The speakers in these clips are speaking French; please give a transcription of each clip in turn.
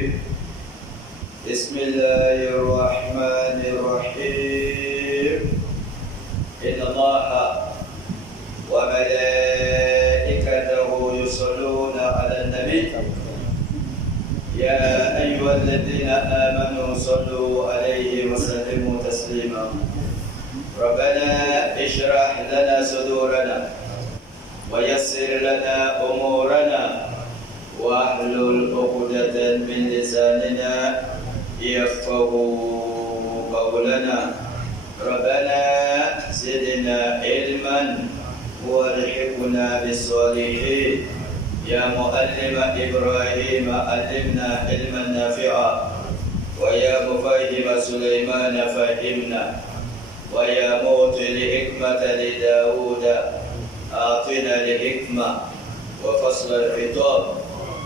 الرجيم. بسم الله الرحمن الرحيم. إن الله وملائكته يصلون على النبي يا أيها الذين آمنوا صلوا عليه وسلموا تسليما. ربنا اشرح لنا صدورنا ويسر لنا أمورنا واحلل عقدة من لساننا يفقهوا قولنا. ربنا زدنا علما والحقنا بالصالحين. يا معلم إبراهيم علمنا علما نافعا ويا مفهم سليمان فهمنا ويا موت الحكمة لداود أعطنا الحكمة وفصل الخطاب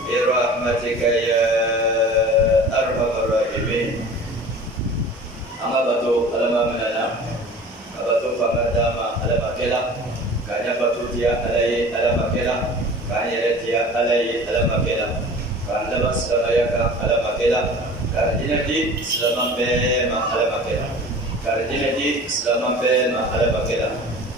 برحمتك يا أرحم الراحمين. أما بتو ألما مننا بتو فمداما ألما كلا كان بتو تيا علي ألما كلا كان يرتيا علي ألما كلا كان لبس سمايا ألما كلا كان جنتي سلمان بما ألما كلا كان جنتي سلمان بما ألما كلا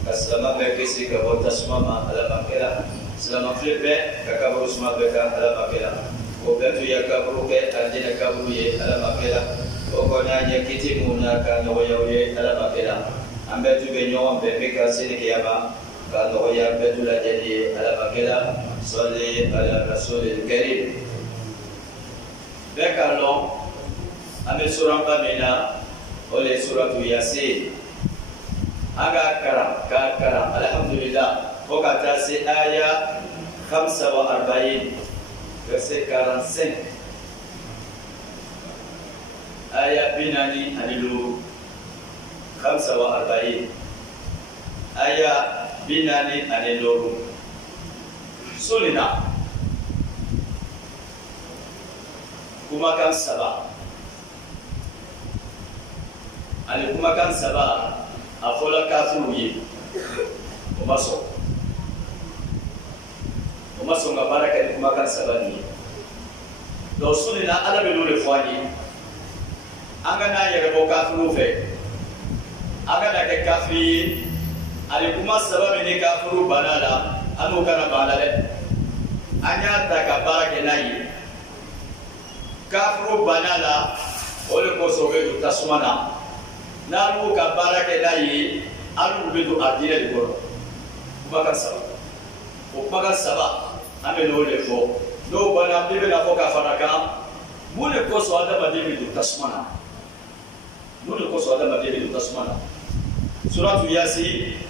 كسلمان بكيسي كبر تسمما ألما كلا selama flipe kakaburu smabeka ala makela obetu ya kaburu ke anjina kaburu ye ala makela okonya nyekiti muna ka noya ye ala makela ambetu be nyo ambe ka sini ke yaba ka noya betu la jadi ala makela salli ala rasulil karim. Bekalo ame surah pamina oleh suratu yasin aga kara alhamdulillah. Kata si ayat 45 verset 45 ayat binani anilu 45 ayat binani anilu sulina kumakan sabah ali kumakan sabah afola kafuru ye umaso umasonga baraka ni kumakan sabani do sunina ala be lole fwani anga na yere bo kafuru fe anga na ke kafiri ali kuma sababu ni kafuru banala anu kana banale anya ta ka baraka nayi kafuru banala ole ko sobe tasmana nalu ka baraka nayi alu be do adira di goro kumakan sabani kumakan sabani ame no le fo no bana bibe na foka faraka mune ko so adama debi du tasmana mune ko so adama debi du tasmana suratu yasin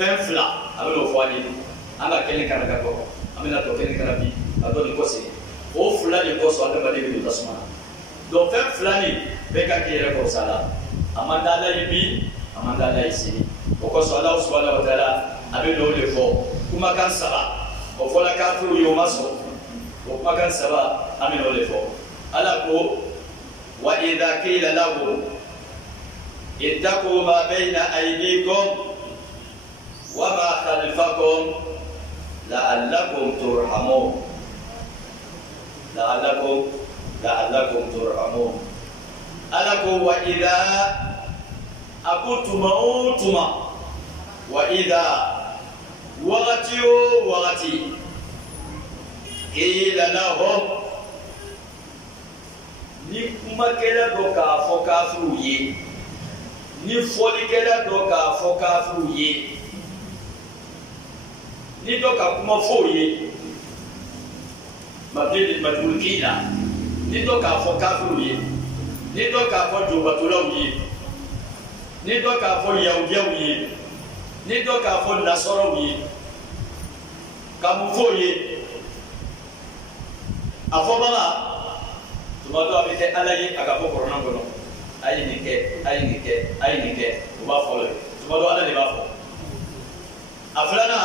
fenfla ame no fo ani anga kene karaka ko ame na to kene karabi ado ko se o fulani ko so adama debi du tasmana do fenfla ni beka kire ko sala amanda la ibi amanda la isi ko so Allah subhanahu wa ta'ala ame no le fo kuma kan sala ofola kafuru yomaso okumakan saba amino lefo alako wa idha qila lahu ittaqu ma bayna aydikum wa ma khalfakum la'allakum turhamun la'allakum turhamun alako wa idha aqutuma wa idha wagati qila lahum ni kuma kela do ka fo kafuru ye ni foli kela do ka fo kafuru ye ni do ka kuma fo ye mabdil majhul qila ni do ka fo kafuru ye ni do ka fo jubatulaw ye ni do ka fo yahudiyaw ye ni do ka fo nasaraw ye kamu fo ye afo baba tuma do abite alaye aga fo corona gono ayi ni ke o ba fo le tuma do ala le ba fo aflana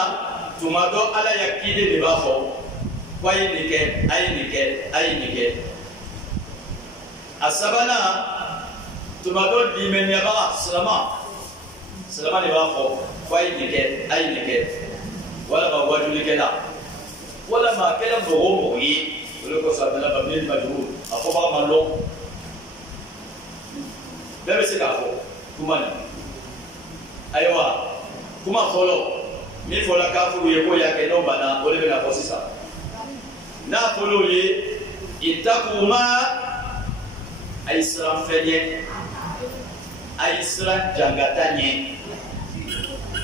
tuma do ala yakide le ba fo kwayi ni ke ayi ni ke asabana tuma do dimenya ba salama le ba fo kwayi ni ke ayi ni ke wala ba wajuli kela wala ma kela bogo moyi wala ko sabala ba min majhul fɔba ma lɔn bɛɛ bɛ se k'a fɔ kuma nin ayiwa kuma fɔlɔ min fɔra kafuru ye ko y'a kɛ n'o banna o de bɛ na fɔ sisan n'a fɔr'o ye itakuma a ye siran fɛn ye a ye siran jangata ɲɛ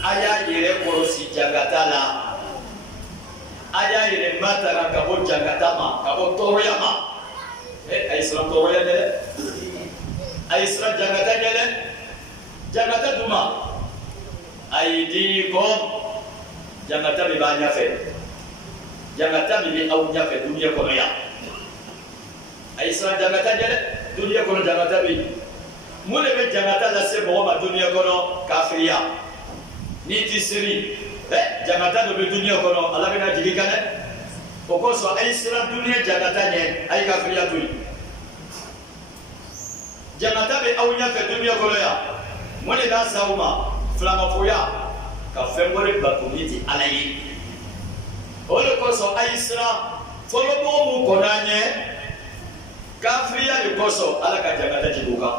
a y'a yɛrɛ kɔlɔsi jangata la a y'a yɛrɛ matara ka bɔ jangata ma ka bɔ tɔɔrɔya ma a ye siran tɔɔrɔya ɲɛ dɛ a ye siran jangata ɲɛ dɛ jangata dun ma a ye di kɔ jangata min b'a ɲɛfɛ jangata min bɛ aw ɲɛfɛ duniya kɔnɔ yan a ye siran jangata ɲɛ dɛ duniya kɔnɔ jangata bɛ yen mun de bɛ jangata lase mɔgɔ ma duniya kɔnɔ kafiriya n'i ti seri jangata dɔ bɛ duniya kɔnɔ ala bɛna jigin kan dɛ o kosɔn a ye siran duniya jangata ɲɛ a ye kafiriya to yen jangata bɛ aw ɲɛfɛ duniya kɔnɔ yan mun de b'a sa aw ma filamafoya ka fɛn wɛrɛ bato min ti ala ye o de kosɔn a ye siran fɔlɔmɔgɔw mun kɔnɔ an ɲɛ kafiriya de kosɔn ala ka jangata jigin o kan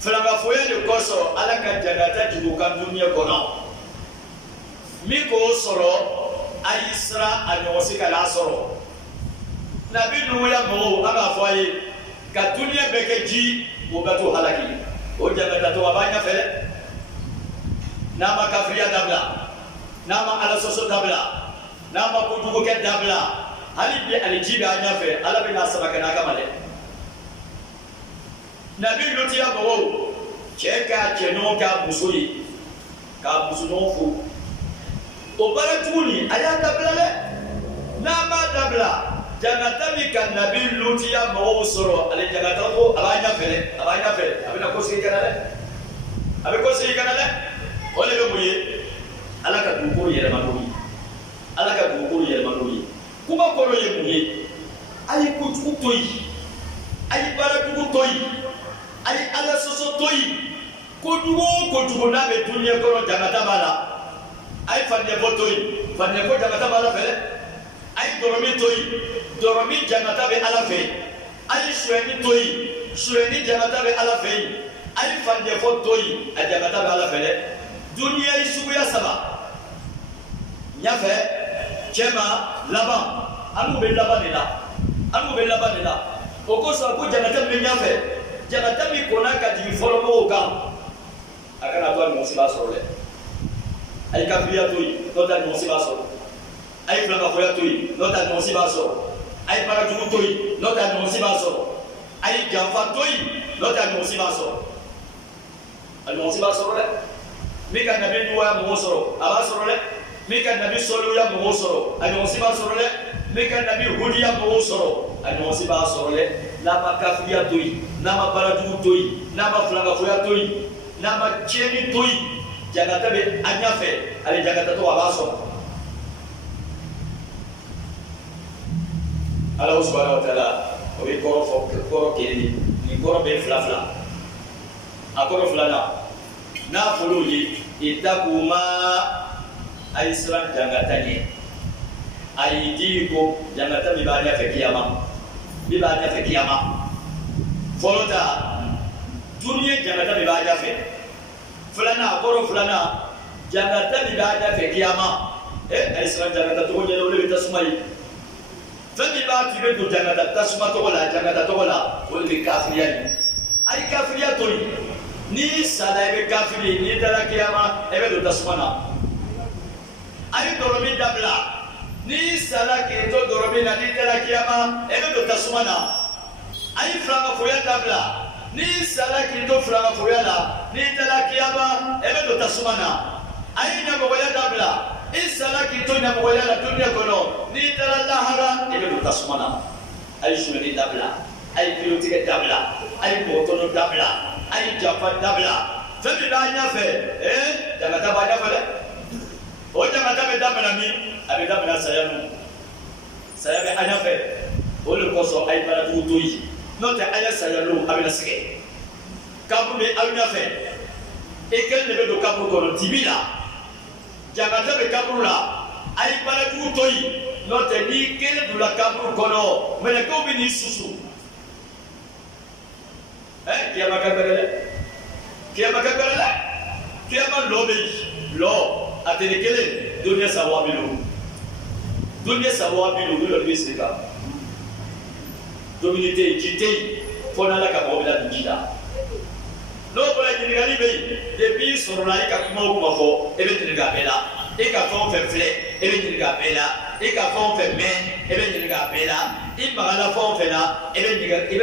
filamafoya de kosɔn ala ka jangata jigin o kan duniya kɔnɔ min k'o sɔrɔ a y'i siran a ɲɔgɔn si ka n'a sɔrɔ nabi nuhu ya mɔgɔw an b'a fɔ a ye ka duniya bɛɛ kɛ ji o bɛ to halaki o jangata tɔ a b'a ɲɛfɛ dɛ n'a ma kafiriya dabila n'a ma ala sɔsɔ dabila n'a ma kojugukɛ dabila hali bi ani ji bɛ a ɲɛfɛ ala bɛ n'a saba kɛ n'a kama dɛ nabi lutiya mɔgɔw cɛ k'a cɛɲɔgɔn k'a muso ye k'a musoɲɔgɔn fo o baara tuguni a y'a dabila dɛ n'a m'a dabila jangata min ka nabi lutiya mɔgɔw sɔrɔ ale jangata ko a b'a ɲɛfɛ dɛ a b'a ɲɛfɛ a bɛna ko sigi kana dɛ a bɛ ko sigi kana dɛ o de bɛ mun ye ala ka dugukolo yɛlɛma n'o ye ala ka dugukolo yɛlɛma n'o ye kuma kɔrɔ ye mun ye a ye kojugu to yen a ye baarajugu to yen a ye ala sɔsɔ to yen kojugu o kojugu n'a bɛ duniya kɔnɔ jangata b'a la a ye fadiyako to yen fadiyako jangata b'a la fɛ dɛ a ye dɔrɔmi to yen dɔrɔmi jangata bɛ ala fɛ a ye suyɛni to yen suyɛni jangata bɛ ala fɛ yen a ye fadiyako to yen a jangata bɛ ala fɛ dɛ duniya ye suguya saba ɲɛfɛ cɛma laban an n'u bɛ laban de la an n'u bɛ laban de la o kosɔn ko jangata min bɛ ɲɛfɛ jangata min kɔnna ka jigin fɔlɔmɔgɔw kan a kana to a ɲɔgɔn si b'a sɔrɔ dɛ a ye kafiriya to yen n'o tɛ a ɲɔgɔn si b'a sɔrɔ a ye filamafoya to yen n'o tɛ a ɲɔgɔn si b'a sɔrɔ a ye baarajugu to yen n'o tɛ a ɲɔgɔn si b'a sɔrɔ a ye janfa to yen n'o tɛ a ɲɔgɔn si b'a sɔrɔ a ɲɔgɔn si b'a sɔrɔ dɛ min ka nabi nuhu ya mɔgɔw sɔrɔ a b'a sɔrɔ dɛ min ka nabi sɔlihu ya mɔgɔw sɔrɔ a ɲɔgɔn si b'a sɔrɔ dɛ min ka nabi hudu ya mɔgɔw sɔrɔ a ɲɔgɔn si b'a sɔrɔ dɛ n'a ma kafiriya to yen n'a ma baarajugu to yen n'a ma filamafoya to yen n'a ma tiɲɛni to yen jangata bɛ a ɲɛfɛ ale jangata tɔ a b'a sɔrɔ ala subahanahu wa taala o bɛ kɔrɔ fɔ kɔrɔ kelen nin kɔrɔ bɛ fila fila a kɔrɔ filanan n'a fɔr'o ye itakuma a ye siran jangata ɲɛ a y'i di ko jangata min b'a ɲɛfɛ kiyama min b'a ɲɛfɛ kiyama fɔlɔ ta duniya jangata min b'a ɲɛfɛ filanan a kɔrɔ filanan jangata min b'a ɲɛfɛ kiyama a ye siran jangata tɔgɔ ɲɛ o de bɛ tasuma ye fɛn min b'a tun bɛ don jangata tasuma tɔgɔ la jangata tɔgɔ la o de bɛ kafiriya ye a ye kafiriya to yen n'i sara i bɛ kafiri n'i taara kiyama i bɛ don tasuma na a ye dɔrɔmi dabila n'i sara k'i to dɔrɔmi na n'i taara kiyama i bɛ don tasuma na a ye filamafoya dabila n'i sara k'i to filamafoya la n'i taara kiyama i bɛ don tasuma na a ye ɲamɔgɔya dabila i sara k'i to ɲamɔgɔya la duniya kɔnɔ n'i taara lahara i bɛ don tasuma na a ye sonyɛli dabila a ye kilotigɛ dabila a ye mɔgɔ tɔnɔ dabila a ye janfa dabila fɛn min b'a ɲɛfɛ jangata b'a ɲɛfɛ dɛ o jangata bɛ daminɛ min a bɛ daminɛ saya nu saya bɛ a ɲɛfɛ o de kosɔn a ye baarajugu to yen n'o tɛ a ye saya nu a bɛna sɛgɛn kaburu bɛ aw ɲɛfɛ e kelen de bɛ don kaburu kɔnɔ dibi la jangata bɛ kaburu la a ye baarajugu to yen n'o tɛ n'i kelen donna kaburu kɔnɔ mɛlɛkɛw bɛ n'i susu kiyama kabere kiyama lobe lo atene kele dunia sawabilu lo bisika dominité jité fona la ka bobila djida lo bola jinigali be depuis sorona ka kuma kuma fo ebe tiniga bela e ka fon fe fle ebe tiniga bela e ka fon fe me ebe tiniga bela i magala fon fe na ebe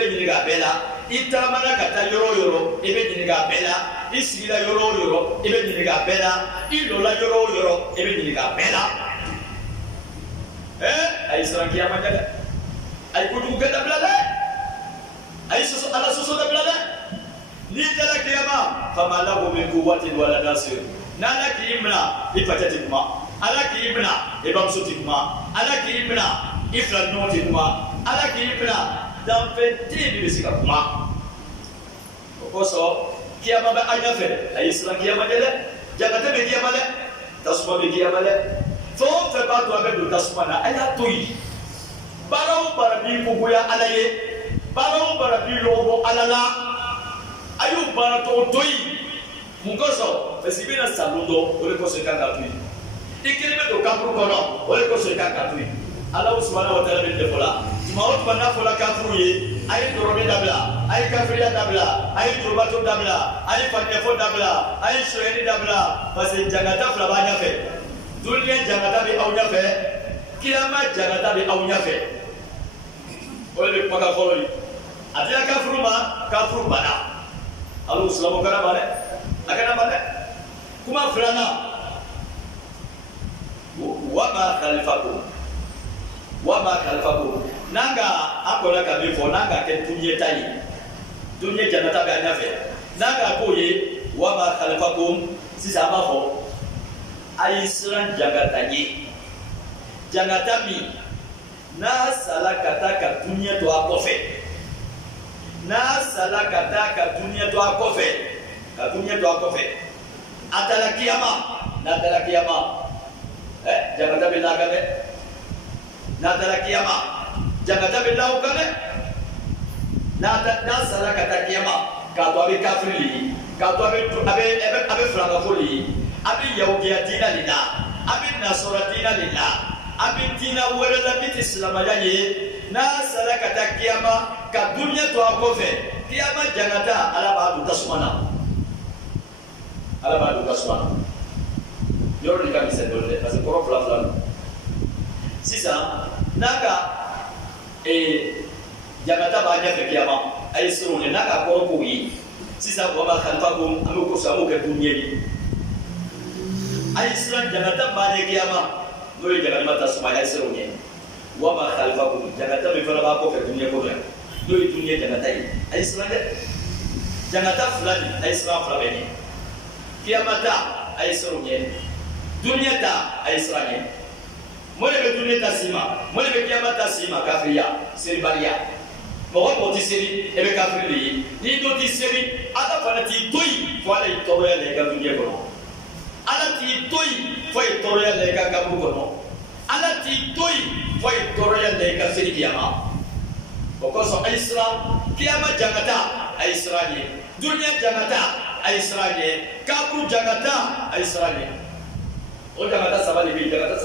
tiniga bela i taramana ka ta yoro ebe tiniga bela i sigila yoro ebe tiniga bela i lola yoro ebe tiniga bela ay srangia manjaga ay kudu gada blada ay soso ala soso da blada ni jala kiyama fama lahu min quwwatin wala nasir nana kiyimna ipatati kuma ala kiyimna ibamsuti kuma ala kiyimna ifranoti kuma ala kiyimna dan fenti bi bisika kuma koso kiyama ba anya fe ay islam kiyama dele jagata be kiyama le tasuma be kiyama le fo fe ba to abe do tasuma na aya toyi baraw barabi kuguya alaye baraw barabi lobo alala ayu barato toyi mukoso fesibina saludo ole ko se kanga tui ikilime do kamru kono ole ko se kanga tui Allah subhanahu wa ta'ala be defola maut bana fola kafru ye ay dorobe dabla ay kafriya dabla ay turbato dabla ay fatefo dabla ay shoyeni dabla parce jangata fla banya fe dunia jangata be awnya fe kiyama jangata be awnya fe ole ko ka foloi atila kafru bana Allah Islamu kana bale akana bale kuma fulana wama khalfakum nanga akola ka befo nanga ke tunye tayi tunye janata ga nafe nanga koye wama khalfakum sisa mafo aisran jagatanye jangatami na salakata ka tunye to akofe na salakata ka dunia to akofe atala kiyama jagata billaga be na tala kiyama jagata billaga kane na salakata kiyama ka to abi kafiri ka to abi franga foli abi yahudiya dina lina abi nasara dina lina abi dina wala bit islam yaye na salakata kiyama ka dunia to akofe kiyama jangata ala ba tasmana yoro ni kamisa dole parce que koro fla sisa naka jangata ba nya fe kiyama ay suru ne naka koro ko yi sisa ko ba khalfakum amu ko samu ke dunia ni ay islam jangata ba ne kiyama no ye jangata mata suma ay suru ne wa ma khalfakum jangata be fara ba ko fe dunia ko ya no ye dunia jangata yi ay islam de jangata fulani ay islam fulani kiyamata ay suru ne dunia ta ay islam ne mole be dunia ta sima mole be kiyamata sima kafiriya seribaria mo ko ti seri e be kafiri ni do ti seri ada fana ti toyi fo ala itoro ya le ga dunia ko ala ti toyi fo itoro ya le ga gabu ko ala ti toyi fo itoro ya le ga seri kiyama ko so islam kiyama jangata ay islam ne dunia jangata ay islam ne kabru jangata ay islam ne o jangata saba le bi jangata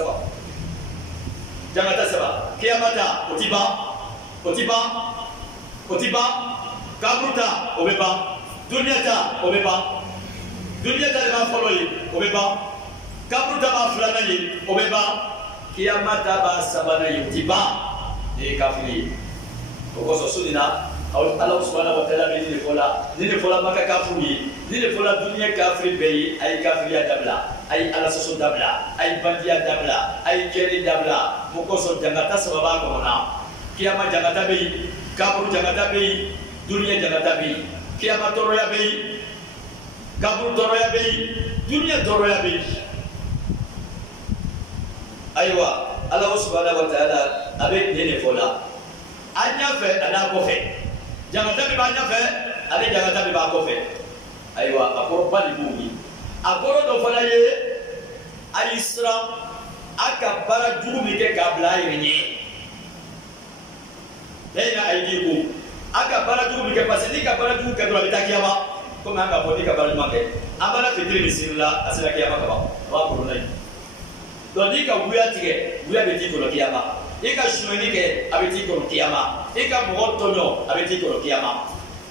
saba kiyamata otiba kabruta obeba dunyata obeba dunyata le ba folo yi obeba kabruta ba fulana yi obeba kiyamata ba sabana yi tiba e kafiri ko so sunina Allah subhanahu wa ta'ala be ni fola maka kafiri ni fola dunya kafiri be ay kafiriya dabla ay ala soso dabla ay bandiya dabla ay keri dabla ko so jangata sababa ko na kiyama jangata be kaburu jangata be dunia jangata be kiyama toro ya be kaburu toro ya be dunia toro ya be aywa Allah subhanahu wa ta'ala abe ne fola anya fe ada ko fe jangata be anya fe ale jangata be ba ko fe aywa akoro bali bumi akoro do fala ye al-islam aka bara jugu mi ke kabla yenye dena aidiku aka bara jugu mi kɛ parce que ni ka bara jugu kɛ dɔrɔn a bɛ taa kiyama komi an ka fɔ ni ka bara ɲuman kɛ an bala fitiri min siri la a sera kiyama kaban a b'a kɔnɔ ye donc n'i ka wuya tigɛ wuya bɛ t'i kɔnɔ kiyama i ka sonyɛni kɛ a bɛ t'i kɔnɔ kiyama i ka mɔgɔ tɔɲɔ a bɛ t'i kɔnɔ kiyama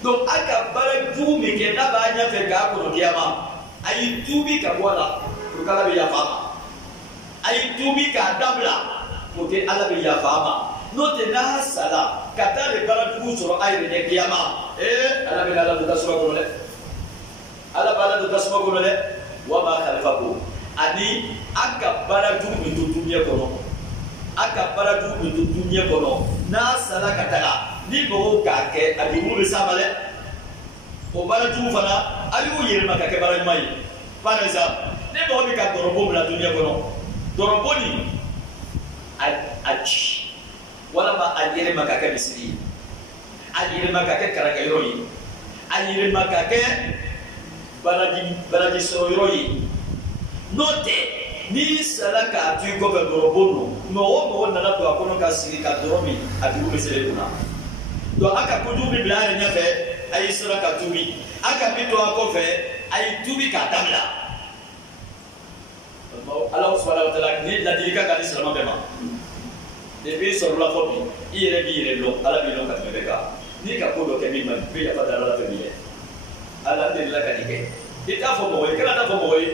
donc a ka bara jugu min kɛ n'a b'a ɲɛfɛ k'a kɔnɔ kiyama a y'i tuubi ka bɔ a la pour que ala bɛ yafa a ma a y'i tuubi k'a dabila pour que ala bɛ yafa a ma n'o tɛ n'a sala ka taa de bara jugu sɔrɔ a yɛrɛ ɲɛ kiyama ala bɛ ala don tasuma kɔnɔ dɛ ala bɛ ala don tasuma kɔnɔ dɛ wa b'a kalifa ko ani a ka bara jugu min to dunuya kɔnɔ a ka bara jugu min to dunuya kɔnɔ n'a sala ka taga ni mɔgɔw k'a kɛ a jugu bɛ s'a ma dɛ o bara jugu fana a y'o yɛlɛma ka kɛ bara ɲuman ye par exemple ni mɔgɔ bɛ ka dɔrɔbɔ bila dunuya kɔnɔ dɔrɔbɔ nin a ci walama a yɛlɛma ka kɛ misiri ye a yɛlɛma ka kɛ karakɛyɔrɔ ye a yɛlɛma ka kɛ baraji sɔrɔ yɔrɔ ye n'o tɛ n'i sara k'a to i kɔfɛ dɔrɔbɔ don mɔgɔ o mɔgɔ nana don a kɔnɔ ka sigi ka dɔrɔ min a jugu bɛ sɛbɛn kunna donc a ka kojugu min bila a yɛrɛ ɲɛfɛ a y'i sara ka tuubi a ka min to a kɔfɛ a y'i tuubi k'a dabila ala subahana wa taala ni ladilikan ka di silamɛ bɛɛ ma depuis sɔrɔla fɔ bi i yɛrɛ b'i yɛrɛ lɔn ala b'i lɔn ka tɛmɛ bɛɛ kan n'i ka ko dɔ kɛ min ma i bɛ yafa deli ala fɛ min ye ala delila ka nin kɛ i t'a fɔ mɔgɔ ye kana t'a fɔ mɔgɔ ye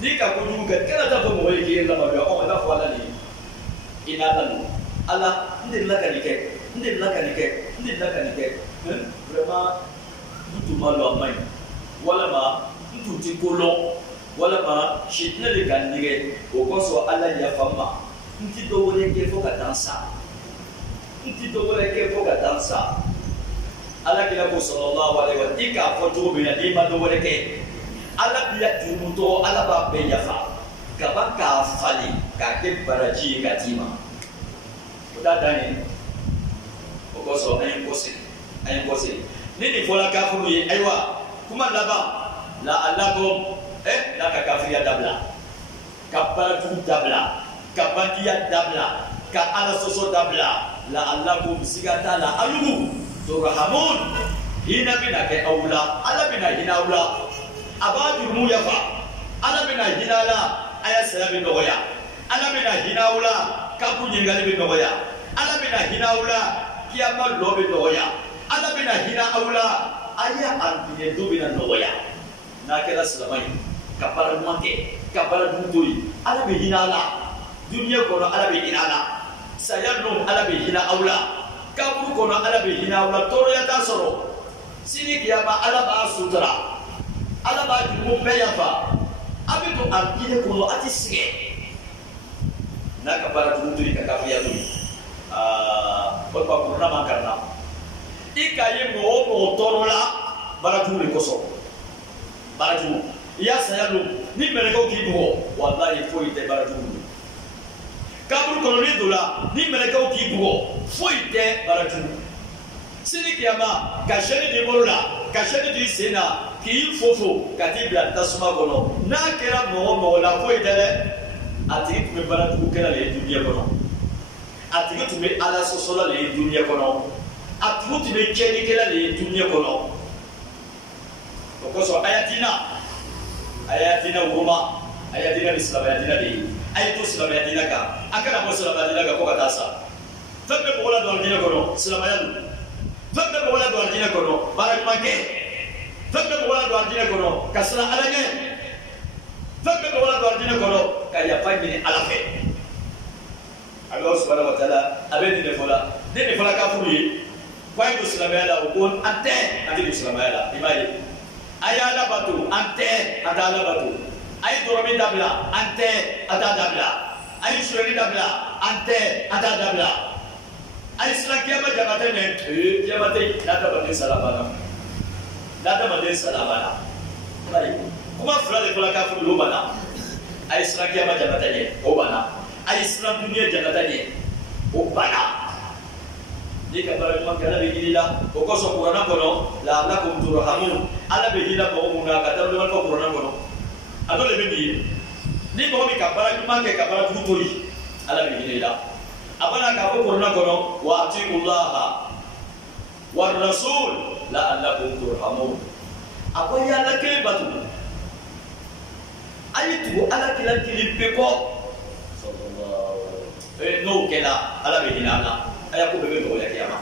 n'i ka kojugu kɛ kana t'a fɔ mɔgɔ ye k'i yɛrɛ lamaloya i b'a fɔ ala de ye i n'a lanu ala n delila ka nin kɛ n delila ka nin kɛ n delila ka nin kɛ vraiment n tun ma lɔn a ma ɲi walama n tun ti ko lɔn walama sitinɛ de ka n nɛgɛ o kosɔn ala yafa n ma n ti dɔ wɛrɛ kɛ fo ka taa n sa n ti dɔ wɛrɛ kɛ fo ka taa n sa ala kira ko sallallahu alaihi wa sallam i k'a fɔ cogo min na n'i ma dɔ wɛrɛ kɛ ala b'i ya jurumutɔ ala b'a bɛɛ yafa kaba k'a falen k'a kɛ baraji ye ka d'i ma o t'a dan ye o kosɔn an ye kɔsegin ni nin fɔla kafuru ye ayiwa kuma laban la alakom n'a ka kafiriya dabila ka barajugu dabila ka bandiya dabila ka ala sɔsɔ dabila la alakom siga t'a la alugu turhamun hinɛ bɛna kɛ aw la ala bɛna hinɛ aw la a b'a jurumu yafa ala bɛna hinɛ a la a ya saya bɛ nɔgɔya ala bɛna hinɛ aw la kabu ɲininkali bɛ nɔgɔya ala bɛna hinɛ aw la kiyama lɔ bɛ nɔgɔya ala bɛna hinɛ aw la a ya antinɛ do bɛna nɔgɔya n'a kɛra silamɛ ye ka baara ɲuman kɛ ka baara jugu to yen ala bɛ hinɛ a la duniya kɔnɔ ala bɛ hinɛ a la saya don ala bɛ hinɛ aw la kaburu kɔnɔ ala bɛ hinɛ aw la tɔɔrɔya t'a sɔrɔ sini kiyama ala b'a sutura ala b'a jurumu bɛɛ yafa a bɛ to a diinɛ kɔnɔ a tɛ sɛgɛn n'a ka baara jugu to yen ka kafiriya to yen walima kuruna man kari la i ka ye mɔgɔ o mɔgɔ tɔɔrɔ la baara jugu de kosɔn baara jugu i y'a saya don ni mɛlɛkɛw k'i bugɔ walahi foyi tɛ baara jugu don kaburu kɔnɔ n'i donna ni mɛlɛkɛw k'i bugɔ foyi tɛ baara jugu sini kiyama ka sɛni di bolo la ka sɛni di sen na k'i fofo ka t'i bila tasuma kɔnɔ n'a kɛra mɔgɔ o mɔgɔ la foyi tɛ dɛ a tigi tun bɛ baara jugu kɛla de ye duniya kɔnɔ a tigi tun bɛ ala sɔsɔla de ye duniya kɔnɔ a tigi tun bɛ tiɲɛnikɛla de ye duniya kɔnɔ o kosɔn a y'a dinɛ woma a y'a dinɛ ni silamɛya dinɛ de ye a ye to silamɛya dinɛ kan a kana bɔ silamɛya dinɛ kan fo ka taa sa fɛn bɛɛ mɔgɔ la don dinɛ kɔnɔ silamɛya don fɛn bɛɛ mɔgɔ la don dinɛ kɔnɔ baara ɲuman kɛ fɛn bɛɛ mɔgɔ la don dinɛ kɔnɔ ka siran ala ɲɛ fɛn bɛɛ mɔgɔ la don dinɛ kɔnɔ ka yafa ɲini ala fɛ ala subhanahu wa taala a bɛ nin de fɔ la ne nin fɔla kafuru ye k'a ye don silamɛya la o ko an tɛ don silamɛya la i b'a ye a y'a labato an tɛ a t'a labato a ye dɔrɔmɛ dabila an tɛ a t'a dabila a ye sonyɛli dabila an tɛ a t'a dabila a ye siran kiyama jabate ɲɛ kiyama tɛ n'adamaden sala banna n'adamaden sala banna i b'a ye kuma fila de fɔla kafuru o banna a ye siran kiyama jabate ɲɛ o banna a ye siran duniya jabate ɲɛ o banna. Ni ka baara ɲuman kɛ ala bɛ hinɛ i la o kosɔn kuranɛ kɔnɔ la'allakum turhamun ala bɛ hinɛ mɔgɔ mun na ka daminɛ fɔ kuranɛ kɔnɔ a dɔ de bɛ nin ye ni mɔgɔ min ka baara ɲuman kɛ ka baara jugu to yen ala bɛ hinɛ i la a bɛna k'a fɔ kuranɛ kɔnɔ wa ati'ullaha والرسول لعلكم ترحمون أقول يا لك باتو أيتو على كلا كليبكو صلى الله عليه نو كلا على بيننا أيكو بيبي ولا كيما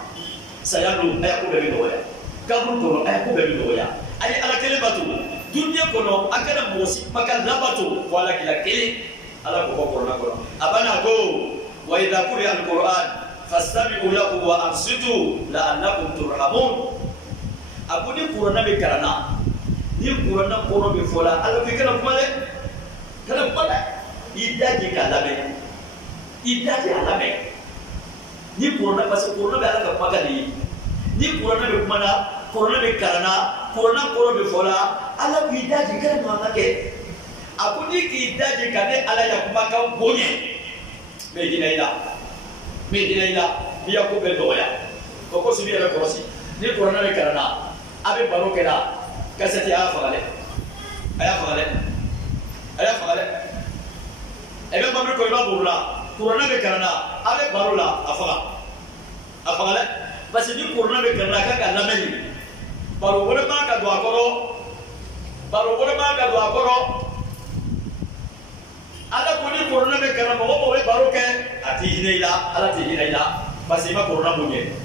سيالو أيكو بيبي ولا كابو كونو أيكو بيبي ولا أي على كلا باتو دنيا كونو أكنا موسي مكان لباتو ولا كلا كلي على كوكو كورونا كونو أبانا كو وإذا قرئ القرآن فاستمعوا له وأنصتوا لعلكم ترحمون أقول القرآن بكرنا ni Qur'an kono be fola ala fi kana kuma idaji kalame idaji alame ni Qur'an parce que Qur'an be ala ka magali ni Qur'an be kuma na Qur'an be karana Qur'an kono be fola ala fi idaji kana mamake akuni ki idaji kane ala ya kuma ka bonye medina biya ko be doya ko sibi ala korosi ni Qur'an be karana abe baro kera kasati aya fagale ebe mamre ko iba burla Qur'an be karana abe barola afagale parce que Qur'an be karana ka lameni baro wala ma ka do akoro ala ko ni Qur'an be karana mo be baro ke ati hineila ala ti hineila parce que ma Qur'an bonye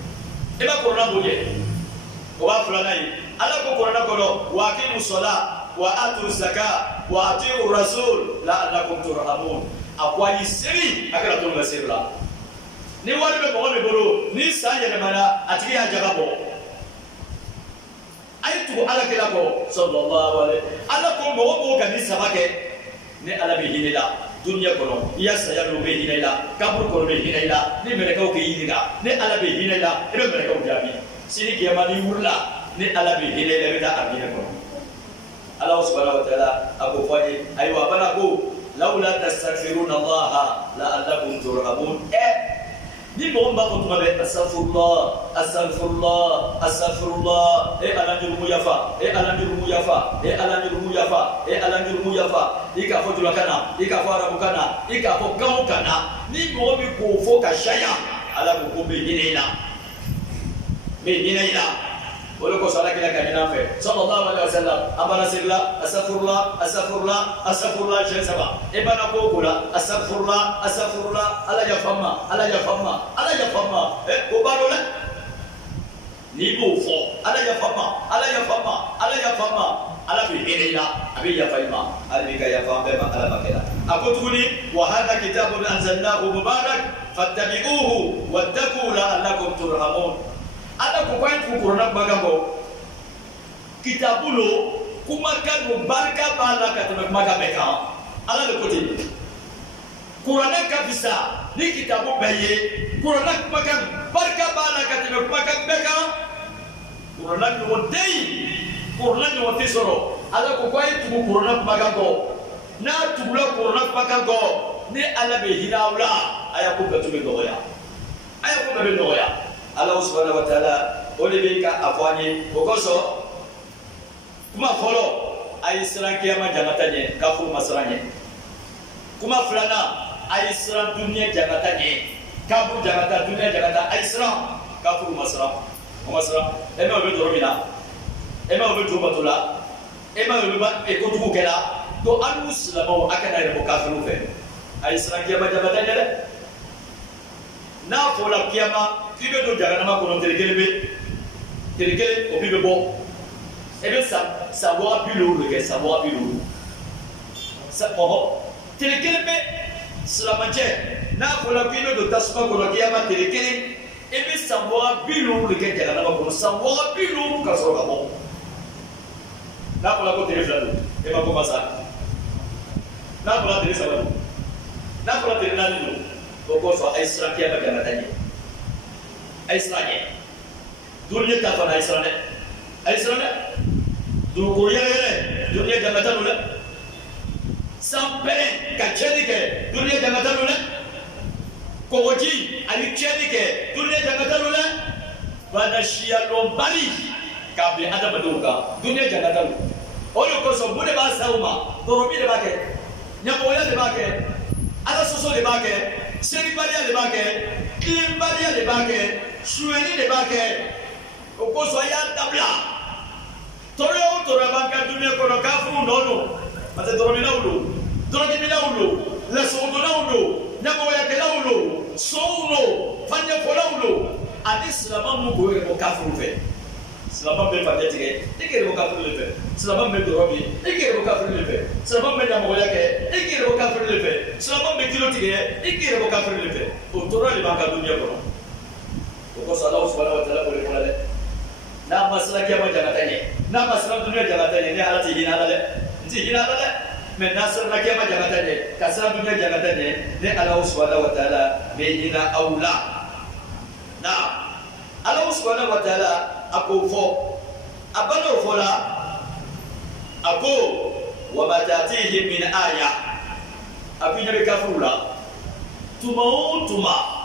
ko wa fulana yi ala ko Qur'an ko wa aqimu salat wa atu zakat wa atiu rasul la'allakum turhamun akwai siri akara to ngasirla ni wali be mo be boro ni sanje de mana ati ya jagabo aitu ala kila ko sallallahu alaihi ala ko mo ga ni sabake ni ala be hinila dunya kono ya sayalu be hinila kabur ko be hinila ni mere ko ke yinga ni ala be hinila e be mere ko jabi sini kiyamani murla ni ala bi hile le bita abina ko Allah subhanahu wa ta'ala abu fadi aywa bana ko laula tastaghfiruna Allah la'allakum turhamun ni mo mba ko tumabe astaghfirullah ala njurumu yafa ika fo julakana ika fo arabukana ika fo gaukana ni mo bi ko fo ka shaya ala ko be hinela wala ko sala kila kanina fe sallallahu alaihi wasallam abana sirla astaghfirullah shay saba ibana ko kula astaghfirullah ala ya famma ko balole ni bo fo ala ya famma ala bi hinila abi ya faima abi ka ya fambe ma ala makela akutuni wa hadha kitabun anzalnahu mubarak fattabi'uhu wattaqu la'allakum turhamun ada ko kwain ku Qur'an bagambo kitabulo kuma kan barka bala ka to maga beka ala le koti Qur'an ka bisa ni kitabu baye Qur'an kuma kan barka bala ka to maga beka Qur'an no dei Qur'an no tesoro ala ko kwain ku Qur'an bagambo na tubula Qur'an bagambo ni ala be hinaula aya ko ka to be doya Allah subhanahu wa ta'ala olibe ka afanye kokoso kuma folo ay isran kiyama jangatanye kafur masranye kuma fulana ay isran dunia jangatanye kafur jangata dunia jangata ay isran kafur masra ema obe doromina ema obe tubatula ema obe ba ekotuku kela to an muslimo akana rebo kafiru fe ay isran kiyama jangatanye de na fola kiyama ibe do jaganama kono terekele obibe bo ebe savoir bilo le ke savoir bilo sa ko terekele be slamanje na fola kino do tasma kono kiyama terekele ebe savoir bilo le ke jaganama kono savoir bilo ka so ka bo na fola ko terekele e ma ko masa na fola terekele na fola terekele ko so aisra kiyama janatanye Aislanya, dunia tak pernah Aislanya, dulu Korea dunia jangatan dulu, sampai kacau ke dunia jangatan dulu, koji alikcau ke dunia jangatan dulu, pada Shia lombari, kami ada berdoa dunia jangatan dulu. Orang kosong boleh bahasa rumah, torobi lebagai, nyamoya lebagai, ada susu lebagai, seribalia lebagai, kimbalia lebagai. Sueni le bake o dabla toro toro banka dunia kono kafuru nono mate toro minaulo toro minaulo la sondo naulo nyamo ya kelaulo soulo fanya kolaulo anislama mu ko ko kafuru fe silama be fanya tige ike ko kafuru le fe silama be dorobi ike ko kafuru le fe silama be nyamo ya ke ike ko kafuru le fe silama be kilo tige ike ko kafuru le fe o toro le banka dunia kono ko sallallahu subhanahu wa ta'ala ko le kolale na masala kiyama jangatanye na masala dunia jangatanye ne halati hina dale nti hina dale men nasr na kiyama jangatanye kasara dunia jangatanye ne Allah subhanahu wa ta'ala be hina aula na Allah subhanahu wa ta'ala akofo abano fola ako wa matatihi min aya apinya be kafurula tuma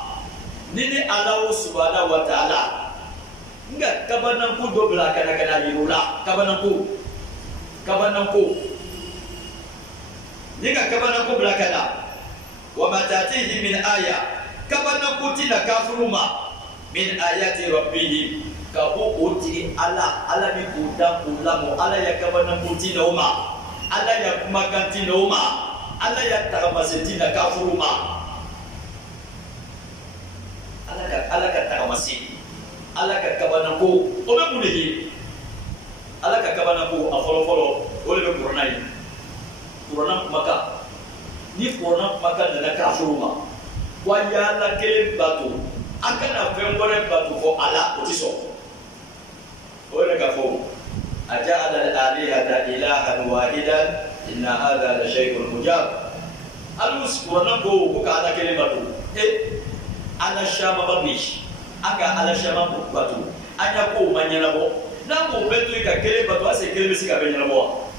nini Allah subhanahu wa ta'ala enggak kabananku dobla kana yirula kabananku enggak kabananku belakana wa matatihi min aya kabananku tina kafuruma min ayati rabbih kabu uti ala bi kudam ulamo ala ya kabananku tina uma ala ya kumakantina uma ala ya takamasetina kafuruma ala ka takamasi ala ka kabanako o be munehi ala ka kabanako a folo o le be Qur'an maka ni Qur'an maka na kafuruma wa ya la kele batu akana fengore batu ko ala otiso o le ka fo aja'ala al-alihata ilahan wahidan inna hadha la shay'un mujab alus Qur'an ko ka ala kele batu ala shama babish aka ala shama batu anya ko manyana bo na mo betu ka kele batu ase kele bisi ka benyana bo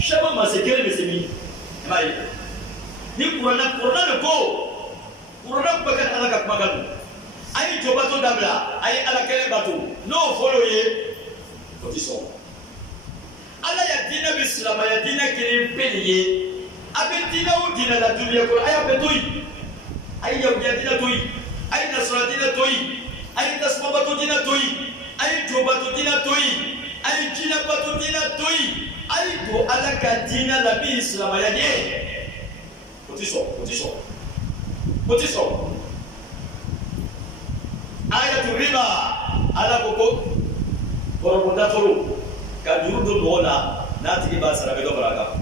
shama ma se kele bisi mi mai ni Qur'an ko Qur'an ko kan ala ka magadu ai jo batu dabla ai ala kele batu no follow ye ko tiso ala ya dina bislam ya dina kele peliye abe dina o dina la dunia ko aya betui ai ya dina tui ay nasradina toy ay tasmabatutina toy ay jobatutina toy ay jinabatutina toy ay to alaka dina la bi islam ya ye otiso ayatu riba ala koko korobonda toro kadurudo nola natigi basara be do baraka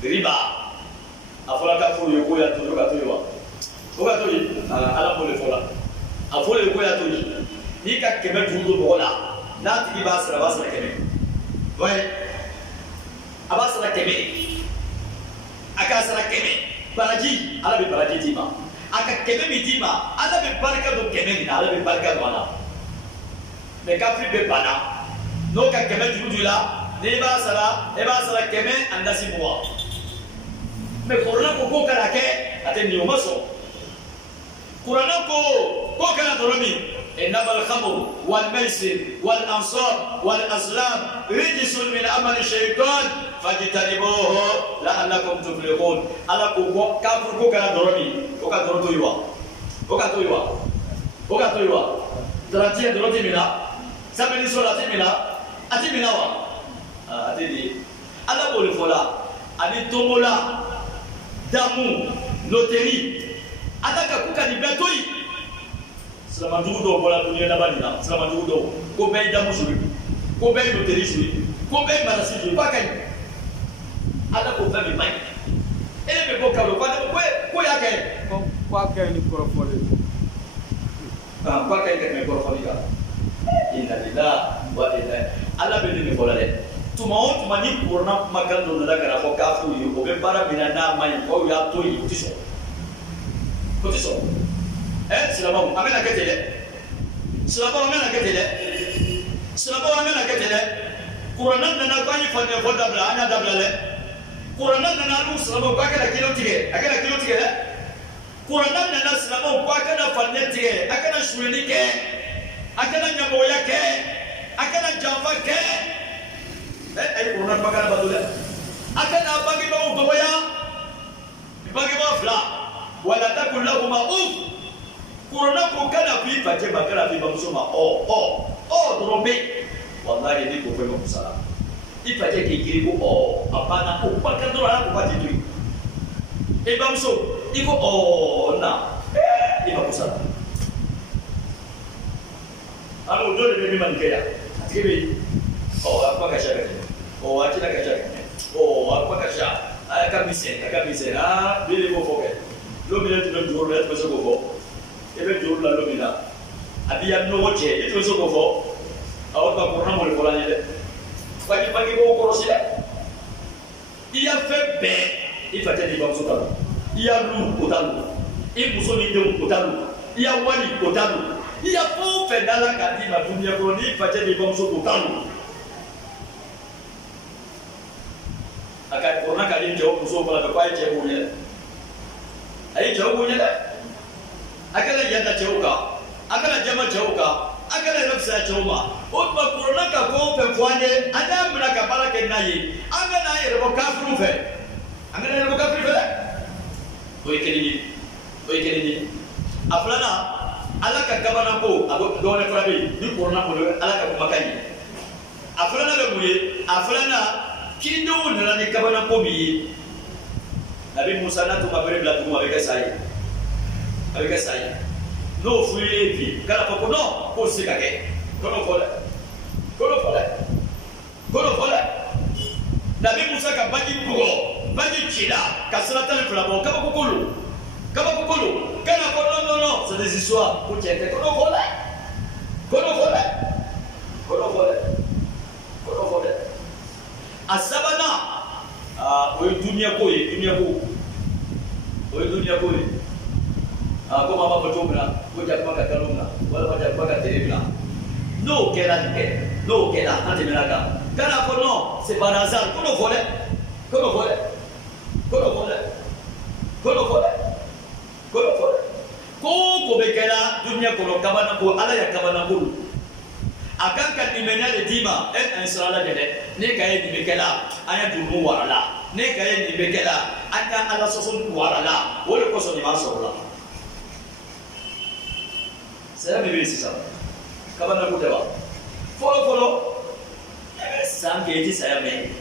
riba afala ka furu yoko ya to ka to yo oga to yi ala mo le fola a fole ko ya to yi ni ka keme jundo bola na tigi basara keme ouais abasara keme akasara keme baraji ala be baraji tima aka keme mitima ala be baraka do keme ni ala be baraka do ala me ka fi be bana no ka keme jundo la ne basara keme andasi moa me korona ko kara ke ate ni o maso Qur'an ko kana doromi innama al-khamr wal maisir wal ansab wal azlam rijsun min amali shaytan fajtanibuhu la'allakum tuflihun ala ko kafur ko kana doromi ko ka doroto yiwa darati doroti mina sabeni sola ati mina wa atidi ala ko le fola ani tomola damu loterie ataka kuka ni betoi selama dugu do bola dunia na balina selama dugu do ko be damu suri ko be loterie suri ko be marasi suri pakai ada ko fami mai ele be boka lo ko ya kai ko kai ni korofole ko kai ni korofole ka inna lillahi wa inna ala be ni bola de tuma ni Qur'an magando na daga ko kafu yi ko be bara mina na mai ko ya to yi tiso kotiso silama amena ketele Qur'an na kwani fanya foda bla anya dabla le Qur'an na lu silama kwa kana kilo tige le Qur'an na silama kwa kana fanya tige akana shuleni ke akana nyamo yake akana jamba ke ay Qur'an bakana badula akana bagi ba ubaya bagi ba fla wala takul lahuma Qur'an ko kana fi baje bakara fi bamsoma drombe wallahi ni ko fema kusala ipate ke kiri ko apana ko pakando ala ko patitui e bamso iko na iba kusala alo dole ne man kaya tibe apa kasha atina kasha apa kasha akamise bile ko foke lo bile to joro le to so ko fo ebe joro la lo bila abia no che e to so ko fo aw ka ko na mo le ko la ne pagi ko ko rosile iya febe ifate di bamso ta iya lu otalu ibuso ni de otalu iya wali otalu iya fo fe dala ka di ma dunia ko ni ifate di bamso otalu akai korna ka di jo muso bala ka ai che ko ne ai jo ko ne akala yanda cheuka akala jama cheuka akala nafsa cheuma otba korna ka ko fe fwane ada mna ka bala ke nayi anga nayi rebo kafru fe anga nayi rebo kafru fe oy kenini aflana ala ka kabana ko abo dole frabe ni korna mo ala ka makani aflana be muye aflana kindo na ni kabana ko bi nabi musa na to mabere bla to avec ça no fuye bi kala ko no ko sikake kono fole nabi musa ka bagi bugo bagi chila kasrata le flabo kaba kokolo kana ko no c'est des histoires pour tirer kono fole asabana oy dunia ko ko mama batomna ko jakma ka kalumna wala ba jakma ka teribna no kera antemelaka kana ko no c'est par hasard kono fole ko bekela dunia ko kabana ko ala ya kabana ko akan kan dimenya de dima inshallah de ne kay di bekela aya dumu warala ne kay di bekela anya ala soson warala wala ko so ni masola saya bebe sisa kabana ko dewa folo sange ti saya me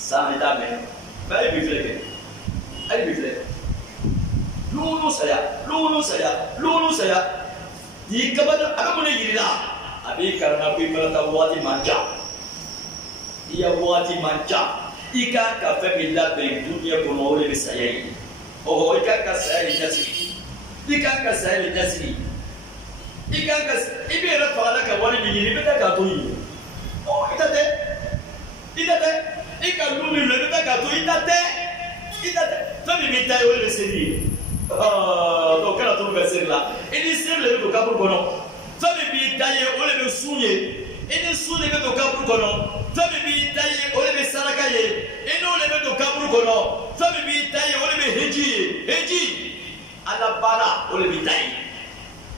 sange da me bai bifleke ai bifleke lulu saya di kabana akamune yirila abi karena ko imalata wati manja ika ka familla be dunia ko no le saya ika ka saya nasri ika ka ibera fala ka wani bini beta ka to yi itate ika lulu le beta ka to itate fami mitayo le sedi donc kana to be serla ini serle ko kabur kono fami bi taye ole be sunye ini sunye be to kabur kono fami bi taye ole be saraka ye ini ole be to kabur kono fami bi taye ole be heji ala bara ole bi taye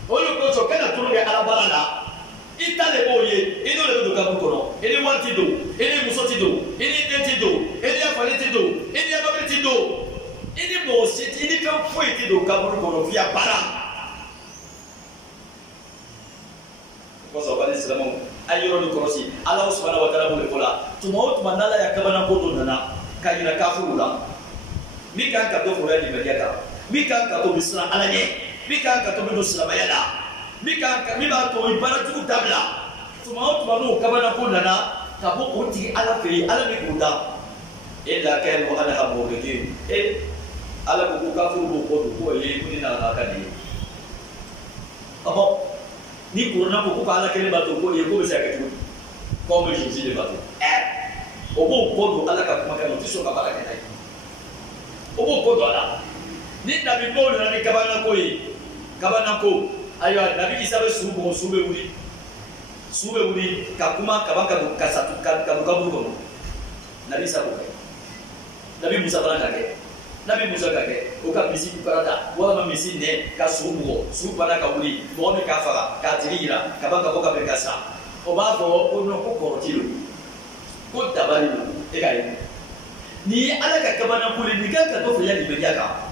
ole ko so kana to be ala bara la itale boye ini ole be to kabur kono ini wanti do ini musoti do ini tenti do ini afaleti do ini ababeti do ini mosit ini kan foi ti do kabur kono via bara ko so bani islamu ayoro do korosi allah subhanahu wa ta'ala mo fola tumo manala ya kabana ko do nana kayira kafurula mi kan ka do fura di mediaka mi kan ka to bisra alanye mi kan ka to do islama yala mi kan ka mi ba to ibara tu tabla tumo no kabana ko nana ka bo uti ala fe ala mi kuda illa kan wa ana habu gidi ala ko kafuru ko ye kuni na ka di abo ni kurna ko ala kele bato ko ye ko be sa ka tu ko me jinji de bato obo ko do ala ka kuma ka no tiso ka bala ka dai obo ko do ala ni nabi bo na ni kabana ko ayo nabi isa be sube wuri ka kuma ka banka ka satu ka ko nabi isa ko nabi musa bala ka ke nabi musa kake o ka misi kukarata wala misi ne ka subugo subana ka wuli mo me ka fara ka tirira ka banga boka be kasa o ba go o no ko korotilo ko tabari e kai ni ala ka kabana kuli ni ka to fiya ni bedia ka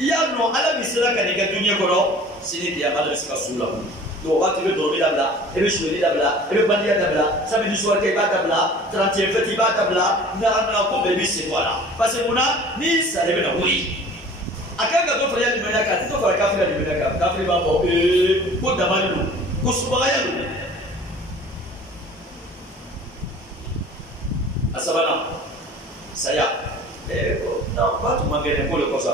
iya no ala misira ka ni ka dunya ko no sini dia ala sika sula Donc, tu veux dormir là-bas, et puis je là-bas, et puis bandir là-bas, samedi soir, tu vas là-bas, 30e fête, tu vas là-bas, comme bébé, c'est voilà. Parce que mon ni ça devait nous oui. À quand tu fais le ménage, tu fais le café, le ménage, café va pour d'abord, pour soubaïa. À Savannah, ça y est. Non, pas tout manquer pour le corps, ça,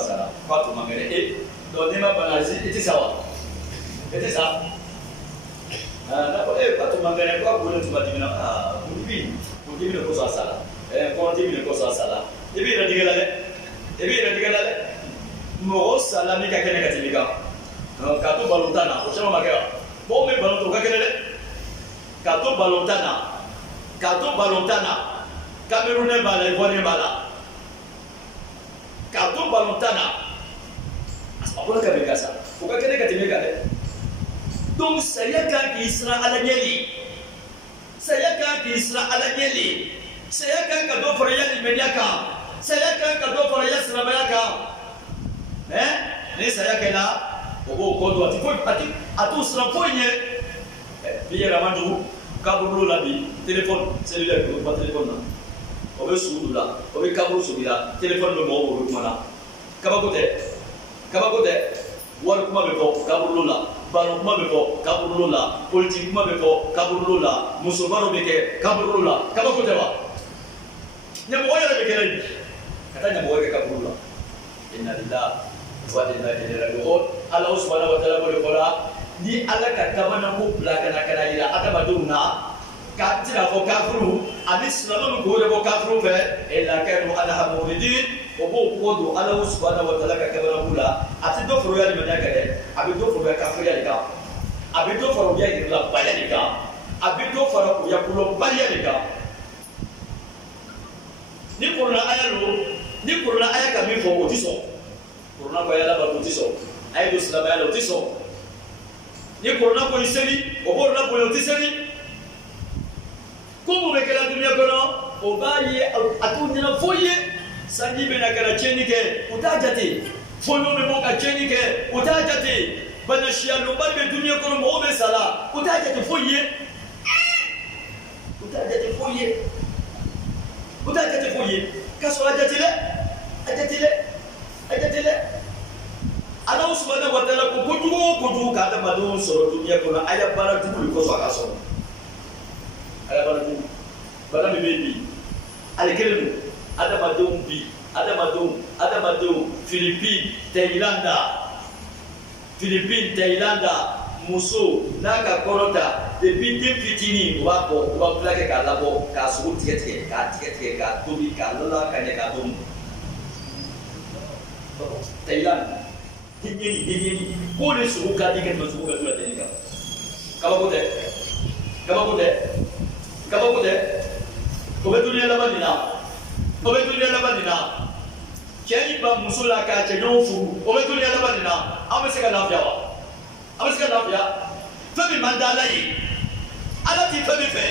pas tout manquer. Et donc, n'est-ce pas banalisé, et ça va. Et ça. Pas tout manquer, quoi, pour le tout bâtiment. Pour dire le corps, ça, pour dire le corps, ça. Et puis, il a dit que là, Moro, ça l'a mis à quelqu'un qui est Kato Balotana, au chemin Maga. Bon, mais Baloto, Kato Balotana, Camerounais Bala, Ivoirien Bala. Kato Balotana. Pourquoi tu as ça? Pourquoi tu as ça? Donc, c'est quelqu'un qui sera à la Nieli. C'est quelqu'un qui sera à la Nieli. C'est quelqu'un qui doit faire l'immédiat. C'est quelqu'un qui doit faire l'immédiat. Hein? Saya kena, kodo ati foi ati atu serampoinya. Dia ramadu kaburu labi telefon seluler ko ba telefon na. Obe sudula, obe kaburu subila telefon be mo ko mana. Kabagote war kuma be ko kaburu la, baro kuma be ko kaburu la, politique kuma be ko kaburu la, musulmano be ke kaburu la. Kabagote wa. Nyamo wala be ke katanya mo ke kaburu la. Inna lillahi Allah subhanahu wa ta'ala boleh kola ni Allah kata mana ko belakang ira ada baduna katira ko kafru abis lama ko ko kafru fe illa kanu ana muridin obo kodo Allah subhanahu wa ta'ala kata mana pula ati do furu ya di mana kade abi do furu ya kafru ya dika abi do furu ya ira bala dika abi do furu ya pulo bala dika ni kurna aya kami fo otiso Corona ko yala ba utiso ay do sala yala utiso ni corona ko iseri o borna ko utiseri ko mo bekela dunia kono o baye atunya foye sanji bena kala chenike utajati fono me mo ka chenike utajati bana shia no balbe dunia kono mo be sala utajati foye kaso ajatile Allah subhanahu wa ta'ala ko kujugo kada madu soro dunia kono aya bara dugul ko so akaso aya bara dugul bara bebi alkelemu ada madum Philippines Thailand muso naka korota depuis fitini wako wa plake kalabo ka su tiket ka tubi ka lala ka ne ka dum Thailand Dini, boleh suruh kali kan masuk ke tulah Thailand. Kamu boleh. Kebetulan lawan dina. Jadi bang musulah kaca nyofu. Kebetulan lawan dina. Apa sekarang dia? Tapi mandala ini. Ada tipe tipe.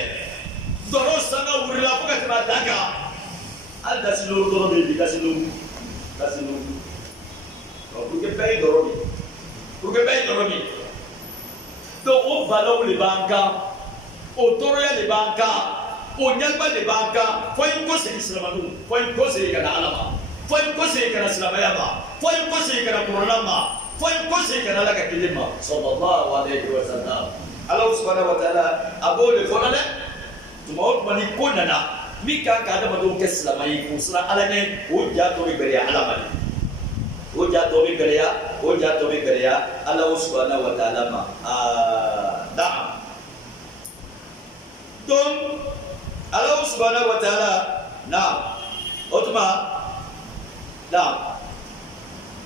Doros sana urila pukat mandanga. Ada seluruh baby kasih lu. Pour que paye doromi. Donc au ballon les banques, au toroya les banques, au nyalba les banques, faut une cause islamanu, faut une cause kana alama, faut une cause kana islamayama, faut une cause kana programma, faut une cause kana la kakilima. Sallallahu alayhi wa sallam. Allah subhanahu wa ta'ala abole fonale, tumaut mani konana, mika kada madu keslamai kusra alane, uja to beri alamani. Uja tobi kerja Allah subhanahu wa ta'ala dah. Tom Allah subhanahu wa ta'ala otma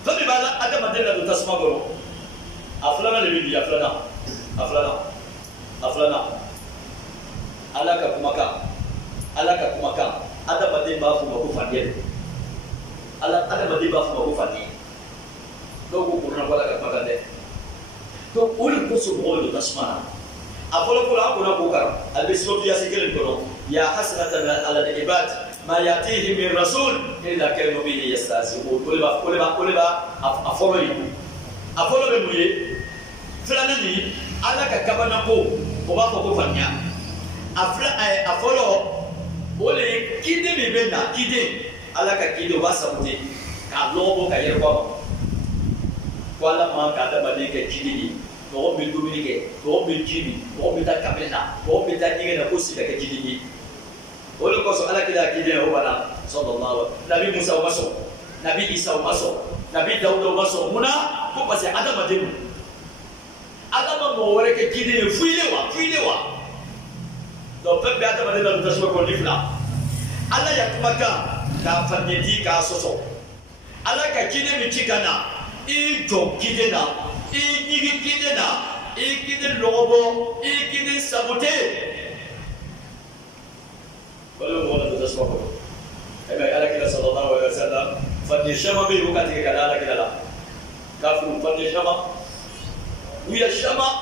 Tapi bala ada madela do tasma goro aflana le bibi aflana alaka kumaka ada madin ba fu mako fandel ada madin ba fu mako fandel donc kurna wala ka magande donc uli kusu bolo tasma afolo kula akuna bukar albislo biya sikelen kono ya hasratan ala al-ibad ma yatihi min rasul illa kanu bihi yastazibun kulba afolo be muye flana ni ala ka kabana ko o b'a fɔ ko faamuya a fɔlɔ o de ye kiden min bɛ na kiden ala ka kiden o b'a sabute k'a lɔbɔ ka yɛrɛ bɔ a ma ko ala man ka adamaden kɛ kiden ye mɔgɔ bɛ dumuni kɛ mɔgɔ bɛ ji min mɔgɔ bɛ taa kabini na mɔgɔ bɛ taa ɲɛgɛn na ko si ka kɛ kiden ye o de kosɔn ala kelen kiden ye o bana sɔlɔlɔ nabi musa o ma sɔn nabi isa o ma sɔn nabi dawuda o ma sɔn munna ko parce que adamaden don adama mɔgɔ wɛrɛ kɛ kiden ye fuyilen wa donc fɛn bɛɛ adamaden na tasuma kɔni fila ala ya kumakan k'a fanɛdi k'a sɔsɔ ala ka kiden min ci ka na i jɔ kiden na i ɲigi kiden na i kiden lɔgɔbɔ i kiden sabute wala mɔgɔ na tasuma kɔnɔ e bɛ ala kira sallallahu alaihi wasallam fanɛ caman bɛ yen o ka tigɛ ka da ala kira la kafiri fanɛ caman u ye caman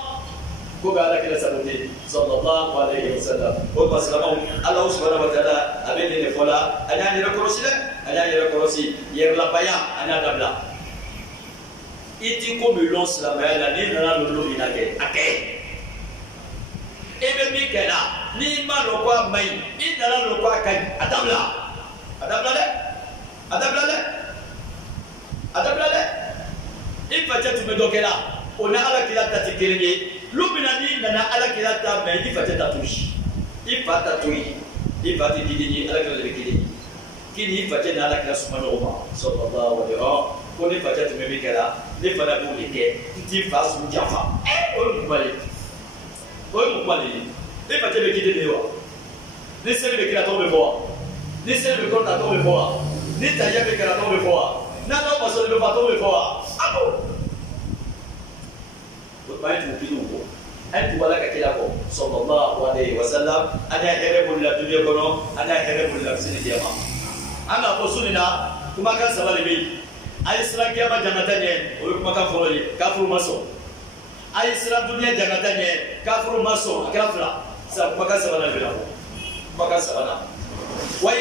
ko bɛ ala kira sabute sallallahu alaihi wasallam o ma silamɛw ala subhanahu wa taala a bɛ nin de fɔ la an y'an yɛrɛ kɔlɔsi dɛ an y'an yɛrɛ kɔlɔsi yɛrɛlabaya an y'a dabila i ti ko min lɔn silamɛya la n'i nana lolo min na kɛ a kɛ e bɛ min kɛ la n'i ma lɔn ko a ma ɲi i nana lɔn ko a ka ɲi a dabila dɛ i facɛ tun bɛ dɔ kɛ la o ni ala kira ta tɛ kelen ye lu min na n'i nana ala kira ta mɛ i facɛ ta to yen i fa ta to yen i fa tɛ kelen ye ala kira de bɛ kelen ye k'i ni i facɛ ni ala kira suma ɲɔgɔn ma sallallahu alaihi wa ko ni facɛ tun bɛ min kɛ la ne fana b'o de kɛ n t'i fa sugu janfa o ye mun kuma de ye ne facɛ bɛ kelen de ye wa ni seli bɛ kira tɔw bɛ fɔ wa ni seli bɛ kɔrɔta tɔw bɛ fɔ wa ni tajiya bɛ kɛra tɔw bɛ fɔ wa n'an ma sɔli bɛ fɔ tɔw bɛ fɔ wa a ko an ye tugu kiliw kɔ an ye tugu ala ka kira kɔ sallallahu alaihi wasallam an y'a hɛrɛ bolila dunuya kɔnɔ an y'a hɛrɛ bolila sini jɛma an k'a fɔ su nin na kumakan saba de bɛ yen a ye siran kiyama janata ɲɛ o ye kumakan fɔlɔ ye kafiriw ma sɔn a ye siran duniya janata ɲɛ kafiriw ma sɔn a kɛra fila sisan kumakan sabanan bɛ na fɔ kumakan sabanan wa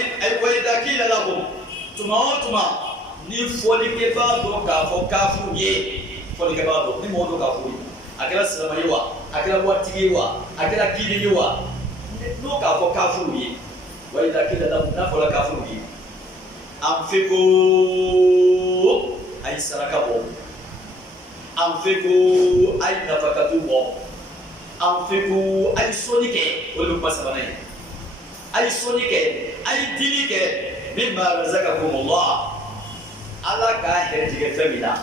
idha qila lahum tuma o tuma ni fɔlikɛbaa dɔ k'a fɔ kafiriw ye fɔlikɛbaa dɔ ni mɔgɔ dɔ k'a fɔ ye a kɛra silamɛ ye wa a kɛra waritigi ye wa a kɛra kiden ye wa n'o k'a fɔ kafiriw ye wa idha qila lahum n'a fɔra kafiriw ye anfiqu a ye saraka bɔ anfiqu a ye nafakatu bɔ anfiqu a ye sɔnni kɛ o de ye kuma sabanan ye a ye sɔnni kɛ a ye dili kɛ mimma razaqakumullah ala k'a hɛrɛtigɛ fɛn min na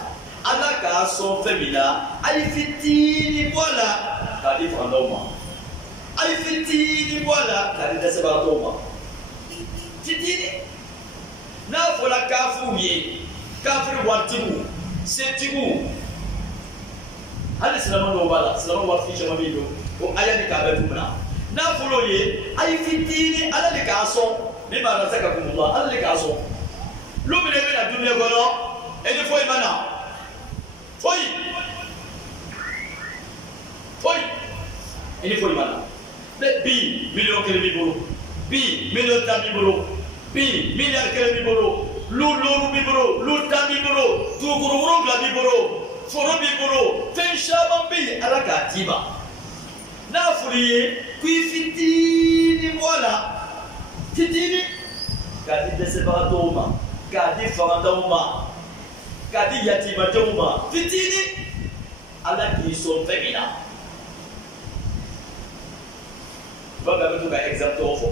ala k'a sɔn fɛn min na a ye fitini bɔ a la k'a di fagandaw ma a ye fitini bɔ a la k'a di dɛsɛbagatɔw ma fitini n'a fɔra kafiriw ye kafiri waritigiw setigiw hali silamɛ dɔw b'a la silamɛ waritigi caman bɛ yen o aya ni k'a bɛ dugu na n'a fɔra o ye a ye fitini ala de k'a sɔn min b'a la se ka kun ala de k'a sɔn lu min bɛ na dunuya kɔnɔ e ni foyi ma na foyi e ni foyi ma na bi miliyɔn kelen b'i bolo bi miliyɔn tan b'i bolo bi miliyari kelen b'i bolo lu lɔɔri b'i bolo lu tan b'i bolo dugukolo wolonwula b'i bolo foro b'i bolo fɛn caman bɛ yen ala k'a d'i ma n'a fɔra i ye ko i fitini bɔ a la fitini k'a di dɛsɛbagatɔw ma k'a di fagandaw ma k'a di yatimadenw ma fitini ala k'i sɔn fɛn min na ba bɛ to ka exemple tɔgɔ fɔ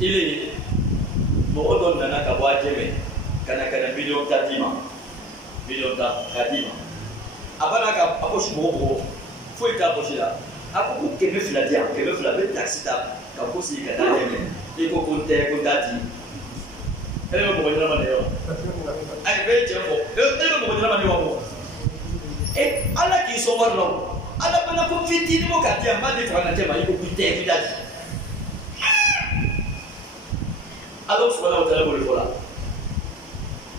ile mɔgɔ dɔ nana ka bɔ a jɛmɛ ka na miliyɔn ta d'i ma miliyɔn ta k'a d'i ma a b'a ka a ko mɔgɔ foyi t'a poche la a ko 200 di yan 200 bɛ taxi ta ka ko sigi ka taa jɛmɛ i ko ko n tɛ ko n t'a di e bɛ mɔgɔ ɲɛnama de ye wa ayi bɛɛ ye tiɲɛ fɔ e bɛ mɔgɔ ɲɛnama de ye wa ala k'i sɔn wari la o ala fana ko fitini mo k'a di yan n b'a di fagana ma i ko k'i tɛ k'i t'a di ala subhanahu wa ta'ala b'o de fɔ la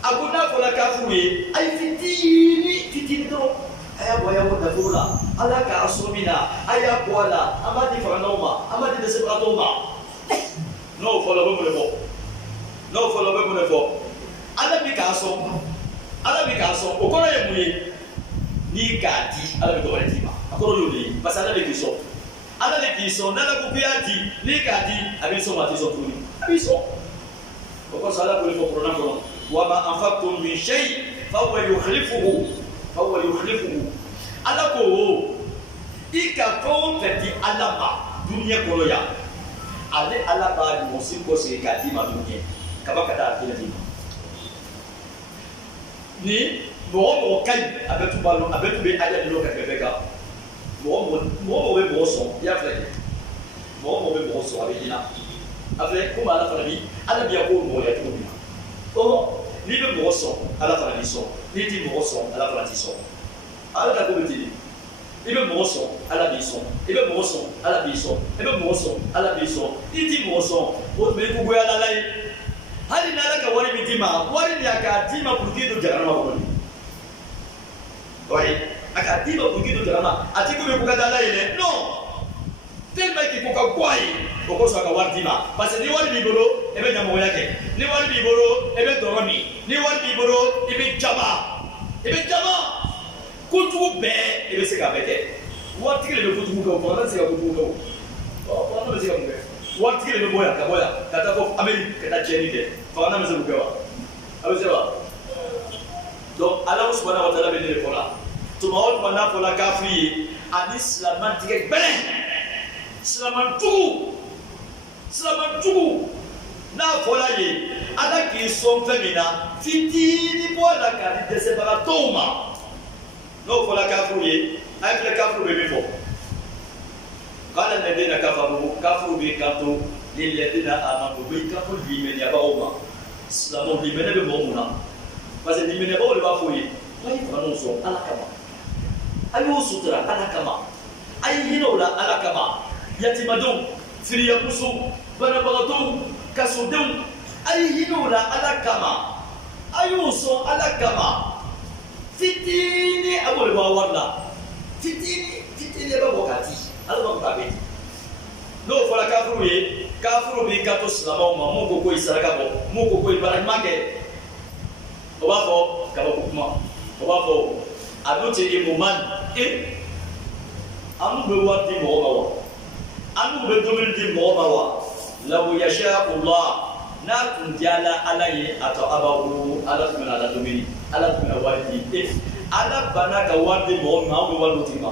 a ko n'a fɔra kafiriw ye a ye fitini dɔrɔn a y'a bɔ a y'a bɔ nafolo la ala k'a sɔn min na a y'a bɔ a la an b'a di fagandaw ma an b'a di dɛsɛbagatɔw ma n'o fɔra o bɛ mun de fɔ n'o fɔra o bɛ mun de fɔ ala bi k'a sɔn o kɔrɔ ye mun ye n'i k'a di ala bɛ dɔ wɛrɛ d'i ma a kɔrɔ y'o de ye parce que ala de k'i sɔn ala de k'i sɔn n'ala ko k'i y'a di n'i k'a di a b'i sɔn a tɛ sɔn tuguni a b'i sɔn o kɔsɔn ala k'o de fɔ kuranɛ kɔnɔ wa ma anfaqtum min shay fa huwa yukhlifuhu ala ko i ka fɛn o fɛn di ala ma dunuya kɔnɔ yan ale ala b'a ɲɔsi kɔsegin k'a d'i ma tuguni kaba ka taa a kelen d'i ma ni mɔgɔ ka ɲi a bɛ tun b'a dɔn a bɛ tun bɛ ala de lɔ ka tɛmɛ bɛɛ kan mɔgɔ bɛ mɔgɔ sɔn i y'a filɛ mɔgɔ bɛ mɔgɔ sɔn a bɛ ɲina a filɛ komi ala fana bi ala bi yan ko mɔgɔ ya cogo min na n'i bɛ mɔgɔ sɔn ala fana b'i sɔn n'i t'i mɔgɔ sɔn ala fana t'i sɔn ala ka ko bɛ ten i bɛ mɔgɔ sɔn ala b'i sɔn i bɛ mɔgɔ sɔn ala b'i sɔn i bɛ mɔgɔ sɔn ala b'i sɔn n'i t'i mɔgɔ sɔn o tun bɛ i ko goya ala ye hali ni ala ka wari min d'i ma wari min a k'a d'i ma pour que don jahanama kɔnɔ oui a k'a d'i ma pour que don jahanama a t'i komi ko ka di ala ye dɛ non tellement que ko ka go a ye o kosɔn a ka wari d'i ma parce que ni wari b'i bolo i bɛ ɲamɔgɔya kɛ ni wari b'i bolo i bɛ dɔrɔ min ni wari b'i bolo i bɛ jama kojugu bɛɛ i bɛ se k'a bɛɛ kɛ waritigi de bɛ kojugu kɛ o fana tɛ se ka kojugu kɛ o fana bɛ se ka mun kɛ waritigi de bɛ bɔ yan ka taa fɔ Amérique ka taa tiɲɛni kɛ fana bɛ se k'o kɛ wa a bɛ se wa donc ala subahana wa taala bɛ ne de fɔ la tuma o tuma n'a fɔla kafiri ye ani silamantigɛ gbɛlɛn silamanjugu n'a fɔla ye ala k'i sɔn fɛn min na fitinin bɔ a la k'a di dɛsɛbagatɔw ma n'o fɔla kafiriw ye a ye filɛ kafiriw bɛ min fɔ k'ala lɛdina kafaru kafiriw b'i kanto lilɛdina amanu b'i kanto limaniɲabagaw ma silamɛw limaniya bɛ mɔgɔ mun na parce que limaniɲabagaw de b'a fɔ ye a ye kuranɛw sɔn ala kama a y'o sutura ala kama a ye hinɛ o la ala kama yatimadenw firiyamusow banabagatɔw kasodenw a ye hinɛ o la ala kama a y'o sɔn ala kama fitini a b'o de bɔ a wari la fitini bɛ bɔ k'a di ala b'a fɔ k'a bɛ di n'o fɔra kafiriw ye kafiriw b'i kanto silamɛw ma mun ko ko i saraka bɔ mun ko ko i baara ɲuman kɛ o b'a fɔ kabako kuma o b'a fɔ a dun tɛ i mun man an bɛ wari di mɔgɔ ma wa an bɛ dumuni di mɔgɔ ma wa lawu yasha'ullah n'a tun diyala ala ye a tɔ abawu ala tun bɛna ala dumuni ala tun bɛna wari di ala banna ka wari di mɔgɔ min ma an bɛ wari di ma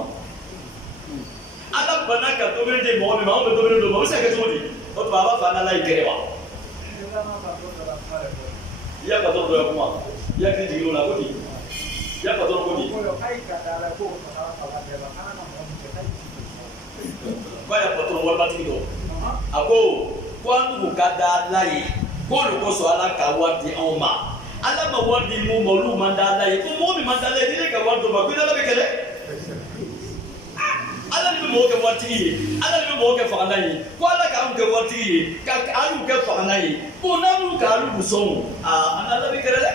ala banna ka dumuni di mɔgɔ min ma an bɛ dumuni di ma o bɛ se ka kɛ cogo di o tuma a b'a fɔ an ala ye gɛrɛ wa i y'a patɔrɔn dɔ ye kuma i y'a kiri jigin o la ko di i y'a patɔrɔn ko di k'a y'a patɔrɔn waribatigi dɔ a ko an n'u ka da ala ye ko de kosɔn ala ka wari di anw ma ala ma wari di mun ma olu man da ala ye ko mɔgɔ min man da ala ye ni ne ka wari d'o ma ko ala bɛ kɛlɛ ala de bɛ mɔgɔ kɛ waritigi ye ala de bɛ mɔgɔ kɛ fagalan ye ko ala k'anw kɛ waritigi ye ka anw kɛ fagalan ye bon n'an y'u ka alu sɔn an ala bɛ kɛlɛ dɛ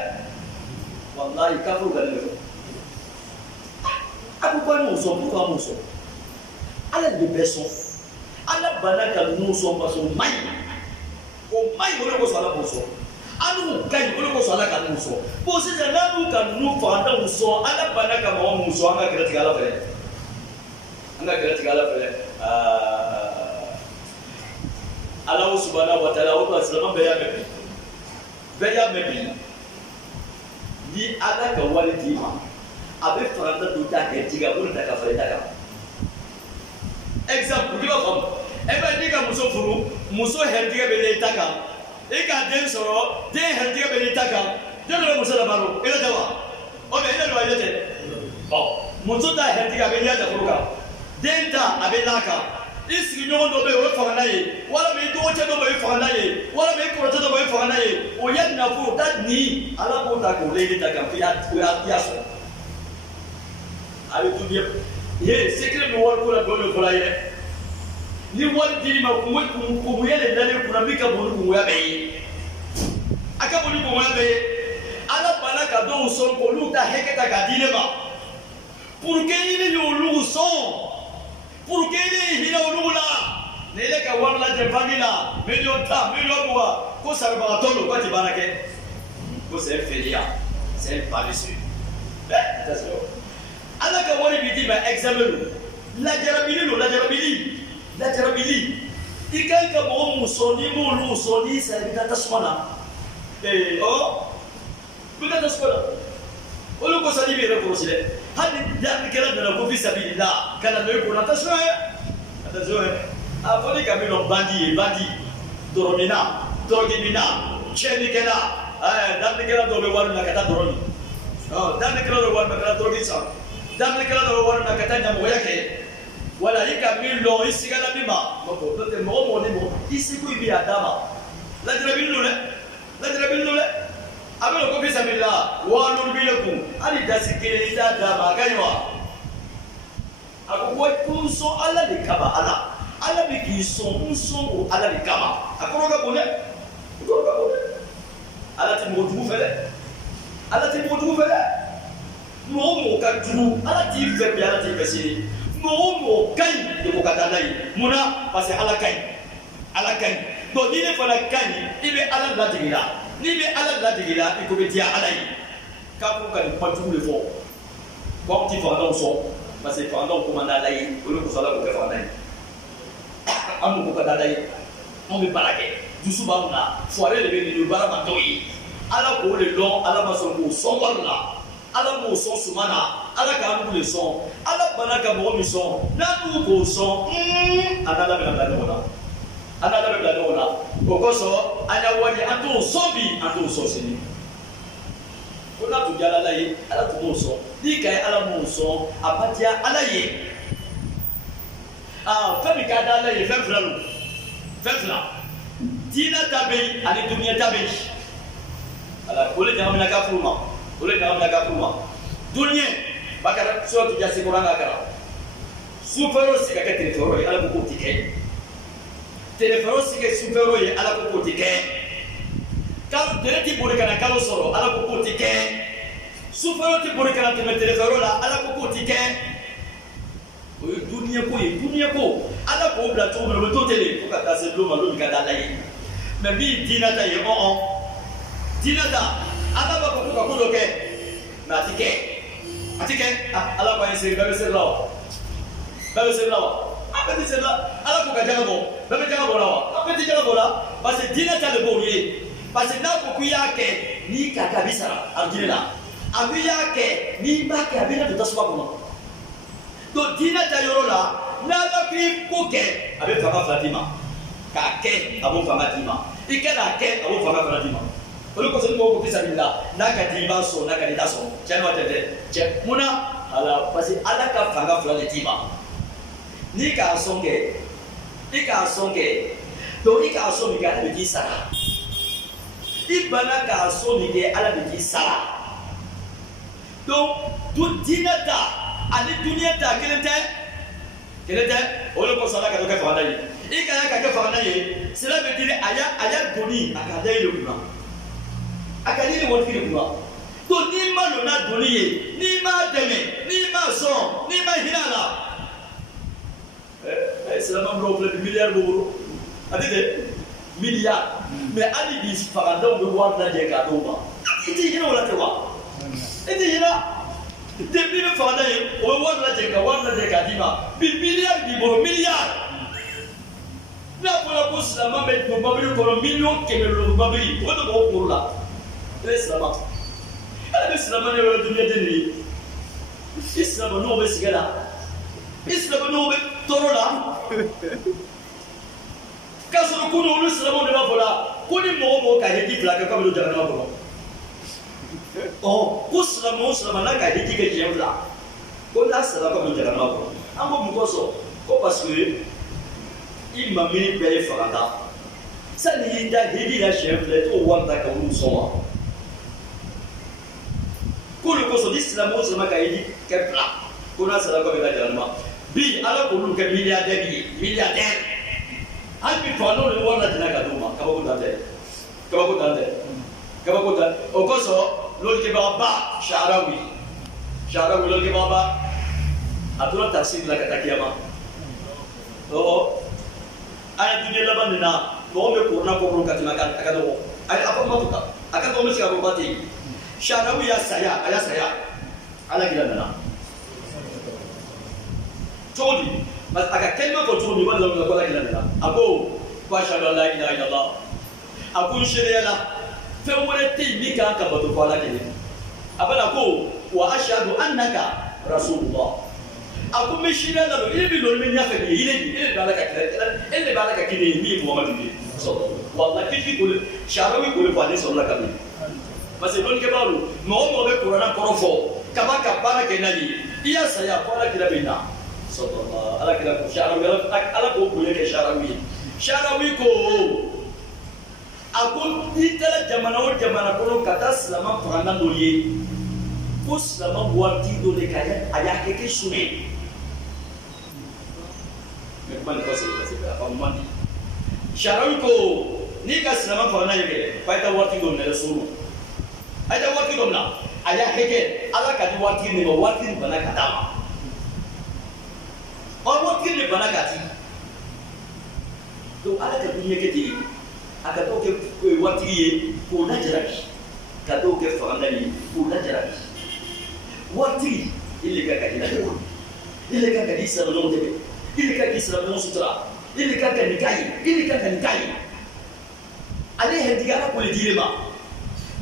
walayi kafiriw ka ne bɛ fɔ a ko an m'o sɔn pourquoi an m'o sɔn ala de bɛ sɔn ala banna ka ninnu sɔn parce que o man ɲi o de kosɔn ala b'o sɔn an n'u ka ɲi o de kosɔn ala ka ninnu sɔn bon sisan n'an y'u ka ninnu fagantanw sɔn ala banna ka mɔgɔ minnu sɔn an ka kɛlɛ tigɛ ala fɛ an ka kɛlɛ tigɛ ala fɛ ala subahana wa taala o tuma silamɛ bɛɛ y'a mɛn bi ni ala ka wari d'i ma a bɛ faranta don ta kɛ tigɛ o de ta ka fara i ta kan exemple i b'a faamu e bɛ n'i ka muso furu muso hɛrɛtigɛ bɛ i ta kan i ka den sɔrɔ den hɛrɛtigɛ bɛ i ta kan den dɔ bɛ muso la baro i tɛ wa o bɛ i tɛ wa i tɛ ɔ muso ta hɛrɛtigɛ a bɛ y'a jaforo kan den ta a bɛ n'a kan i sigiɲɔgɔn dɔ bɛ yen o ye fagalan ye walima i dɔgɔcɛ dɔ bɛ yen o ye fagalan ye walima i kɔrɔcɛ dɔ bɛ yen o ye fagalan ye o ye nafolo ta nin ala b'o ta k'o lajɛ ta kan f'i y'a sɔrɔ a bɛ dunuya ye sekere bɛ wari ko la dɔw bɛ fɔla ye dɛ ni wari dir'i ma kungoya de dalen kunna min ka bon ni kungoya bɛɛ ye a ka bon ni kungoya bɛɛ ye ala banna ka dɔw sɔn k'olu ta hakɛ ta k'a di ne ma pour que i ni olu sɔn pour que i ni hinɛ olu la ni ne ka wari lajɛ banki la miliyɔn 10 miliyɔn 20 ko saribagatɔ don k'a tɛ baara kɛ ko c'est un fainéant c'est un paresseux ala ka wari bi d'i ma examen don la jarabili ikai ka mo musoni mo lu soni sa bita tasmana bita tasmana olu ko sani bere ko sile hadi ya kala na ko fi sabilillah kana no ko na taswe afoni kamino bandi doromina cheni kena dan kena do be war na kata doromi dan kena do war na kata dorisa dan kena do war na kata nyamo yake wala ika milo isigala bima moko tote mo mo isiku ibi adama la jarabilu le abelo ko bisa billah wa nur bilakum ali dasikile ida dama kanywa ako ko kunso ala de kaba ala bi ki so o ala de kaba akoroga bone ala ti mo du fele mo ka du ala ti fe bi ala ti fesiri mo kai de ko kata nai muna parce ala kai do ni ne fala kai ibe ala la tigila ni be ala la tigila iko be dia ala yi ka ko kan patu le fo ko ti fa don so parce que fa don ko manda la yi o ko sala ko fa nai amu ko kata dai on be barake dusu ba una foire le be ni bara ma to yi ala ko le lo ala ma so ko so wala ala mo so sumana ala ka amu le so ala bana ka mo mi so na du ko so ala la bela dona o ko so ala wani atu so bi atu so sini ko na tu jala la yi ala tu so di kai ala mo so apatia ala yi fami ka da la yi fefla dina tabe ali dunia tabe ala ko le jamana ka fuma dunia bakara so tu jasi koranga kara supero sika ke teleforo ala ko tike teleforo sika supero ye ala ko tike ka dereti buri kana kalo soro ala ko tike supero ti buri kana teleforo la ala ko tike o dunia ko ala ko bla to me to tele ko ka tase lo malo ka dalai me bi dinata ye dinata ala ba ko ko ke na atike ala ba ese ba se lawa apa ti se la ala ko ka jaga bo lawa apa ti jaga bo la parce dinata le bo ye parce na ko yake ni ka kabisa arjina abu yake ni ba ka bina to taswa ko to dinata yorola na la ki ko ke abe fama fatima ka ke abu fama fatima ikela ke abu fama fatima olu ko so ko bisa billah naka diba so naka dita so chano tete che muna ala pasi ala ka fanga fula de tiba ni ka songe to ni ka so mi ga be sara ibana ka so mi ge ala be sara donc tout dinata ani dunia ta kelete olu ko sala ka to ka fanga yi ikaya ka fanga yi cela veut dire aya doni akada ile kuna akadiri won firi kuma to ni ma no na doni ye ni ma deme ni ma so ni ma hinala selama bro le milliard boro adite milliard mais ali bi faranda be wanda je ka do ma iti hina wala tewa iti hina depuis be faranda ye o wanda je ka dima bi milliard bi boro milliard na pola ko selama be do babiri ko million kemelo babiri o do ko kurula Islam. Ala Islam ni wala dunia deni. Islam no be sigala. Islam no be torola. Kaso ko no Islam no ba bola. Ko ni mo ka hedi fla ka kamelo jana ma bola. Oh, Islam na ka hedi ke jemla. Ko na sala ka jana ma bola. Ambo mo so. Ko parce que imam ni be faranda. Sani da hedi la chefle to wanda ka wu so. Kulu ko so l'islam ka idi ke pla ko na sala ko be da janma bi ala ko lu ke milliardaire hal bi fa no le wona dina ka duma ka ba ko dande o ko so lo ke ba sharawi lo ke ba atura tafsir la ka takiyama aya dunia laban na ko me ko na ko ka tina ka do ay apa matuka aka to me siya ko bati sharawi ya saya ala kila nana Tony, but I can tell you what Tony was on the Kola. Ago, Pasha like Allah. Abu Shirela, Fewere Mika Kabato Kola. Abalago, Washadu Anaka, Rasulullah. Abu Mishina, even though many of the Balaka Kini, Muhammad. So, what like people, Sharawi could have this on Lakabi. But they don't get out. No more Kurana Korofo, Kabaka Parakanadi, yes, I have Parakabina. So, Alaka Sharawi, Alako Kuleke Sharawi. Sharawi ko. Aku itala jamana kono kata selama perangan doli. Ku selama buat tidur lekaya ayah keke sunyi. Memang kau sih apa mandi. Sharawi ko ni ka selama perangan ye. Paita buat tidur nela sunu. Ada buat tidur na. Ayah keke ala kadi buat tidur ni buat tidur bana kadama. Or buat tidur ni bana kati. Tu ala kadunya keti. Akato ke watiri ko na jarabi kato ke fangani ko na jarabi watiri ile ka kadina ile ka kadisa no tebe ile ka kisra no sutra ile ka nikai ale hedigara ko le dilema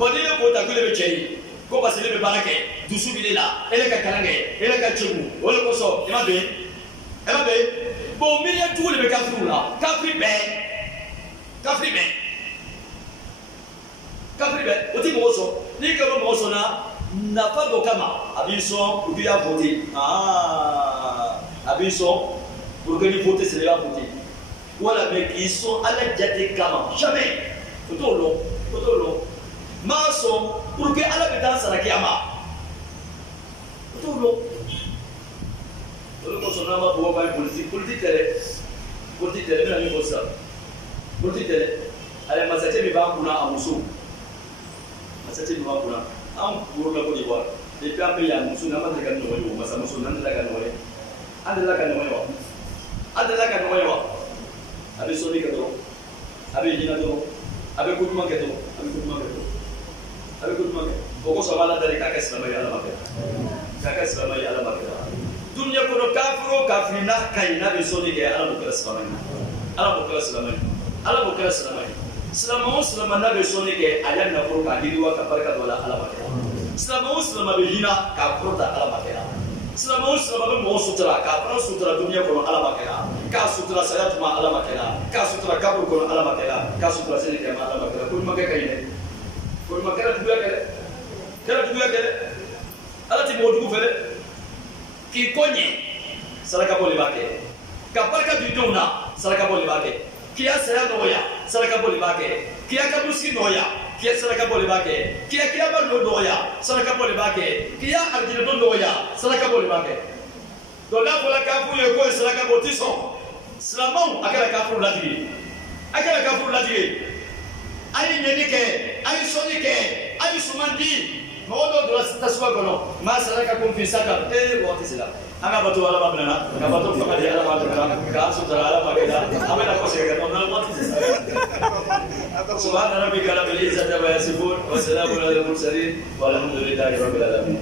bodile ko ta ko le chei ko basile be barake dusu bilela ele ka karange ele ka chegu ole ko so ema be bo milia tu le be kafrula kafri be Kafribe, oti moso, ni kama moso na pago kama abiso ubia voter. Abiso pour que ni voter c'est la voter. Voilà mais ils sont à la jate kama jamais. Otolo. Maso pour que ala bedansa na kiyama. Otolo. Ko sona ma bo ba politique tele na ni bossa. Politique tele. Ale masate mi ba kuna amuso. Masate mi ba kuna. Am pour la Côte d'Ivoire. Depuis un pays à muso na ma daga no yo, masa muso nan daga no yo. Adela ka no yo. Abi so ni ka do. Abi jina do. Abi kutuma ke do. Boko so bala dari ka kesama ya ala makera. Dunia kono kafirina kaina be so ni ke ala bukara selama. Selama na be so ni ke ala na ko ka diriwa ka barka wala ala makera. Selama be hina ka prota ala makera. Selama be mo sutra ka pra sutra dunia kono ala makera. Ka sutra saya tuma ala makera. Ka sutra kabur kono ala makera. Ka sutra sini ke ala makera. Ko makera kaine. Ko makera duya kele. Ala ti mo dugu fele. Ki konye saraka bole bake ka barka du dona saraka bole bake kiya saya noya saraka bole bake kiya kabuski noya kiya saraka bole bake kiya ba noya saraka bole bake kiya arjina noya saraka bole bake to na bola kafu ye ko saraka botiso slamau akala kafu ladiri ai nenike ai sonike ai sumandi Modo dola taswa kono masaraka kumfisaka wote sila anga batu ala babna anga batu fakadi ala babna ka sutara ala bakeda amena koseka kono wote subhana rabbika rabbil izzati wa yasifun wa salamun alal mursalin walhamdulillahi rabbil alamin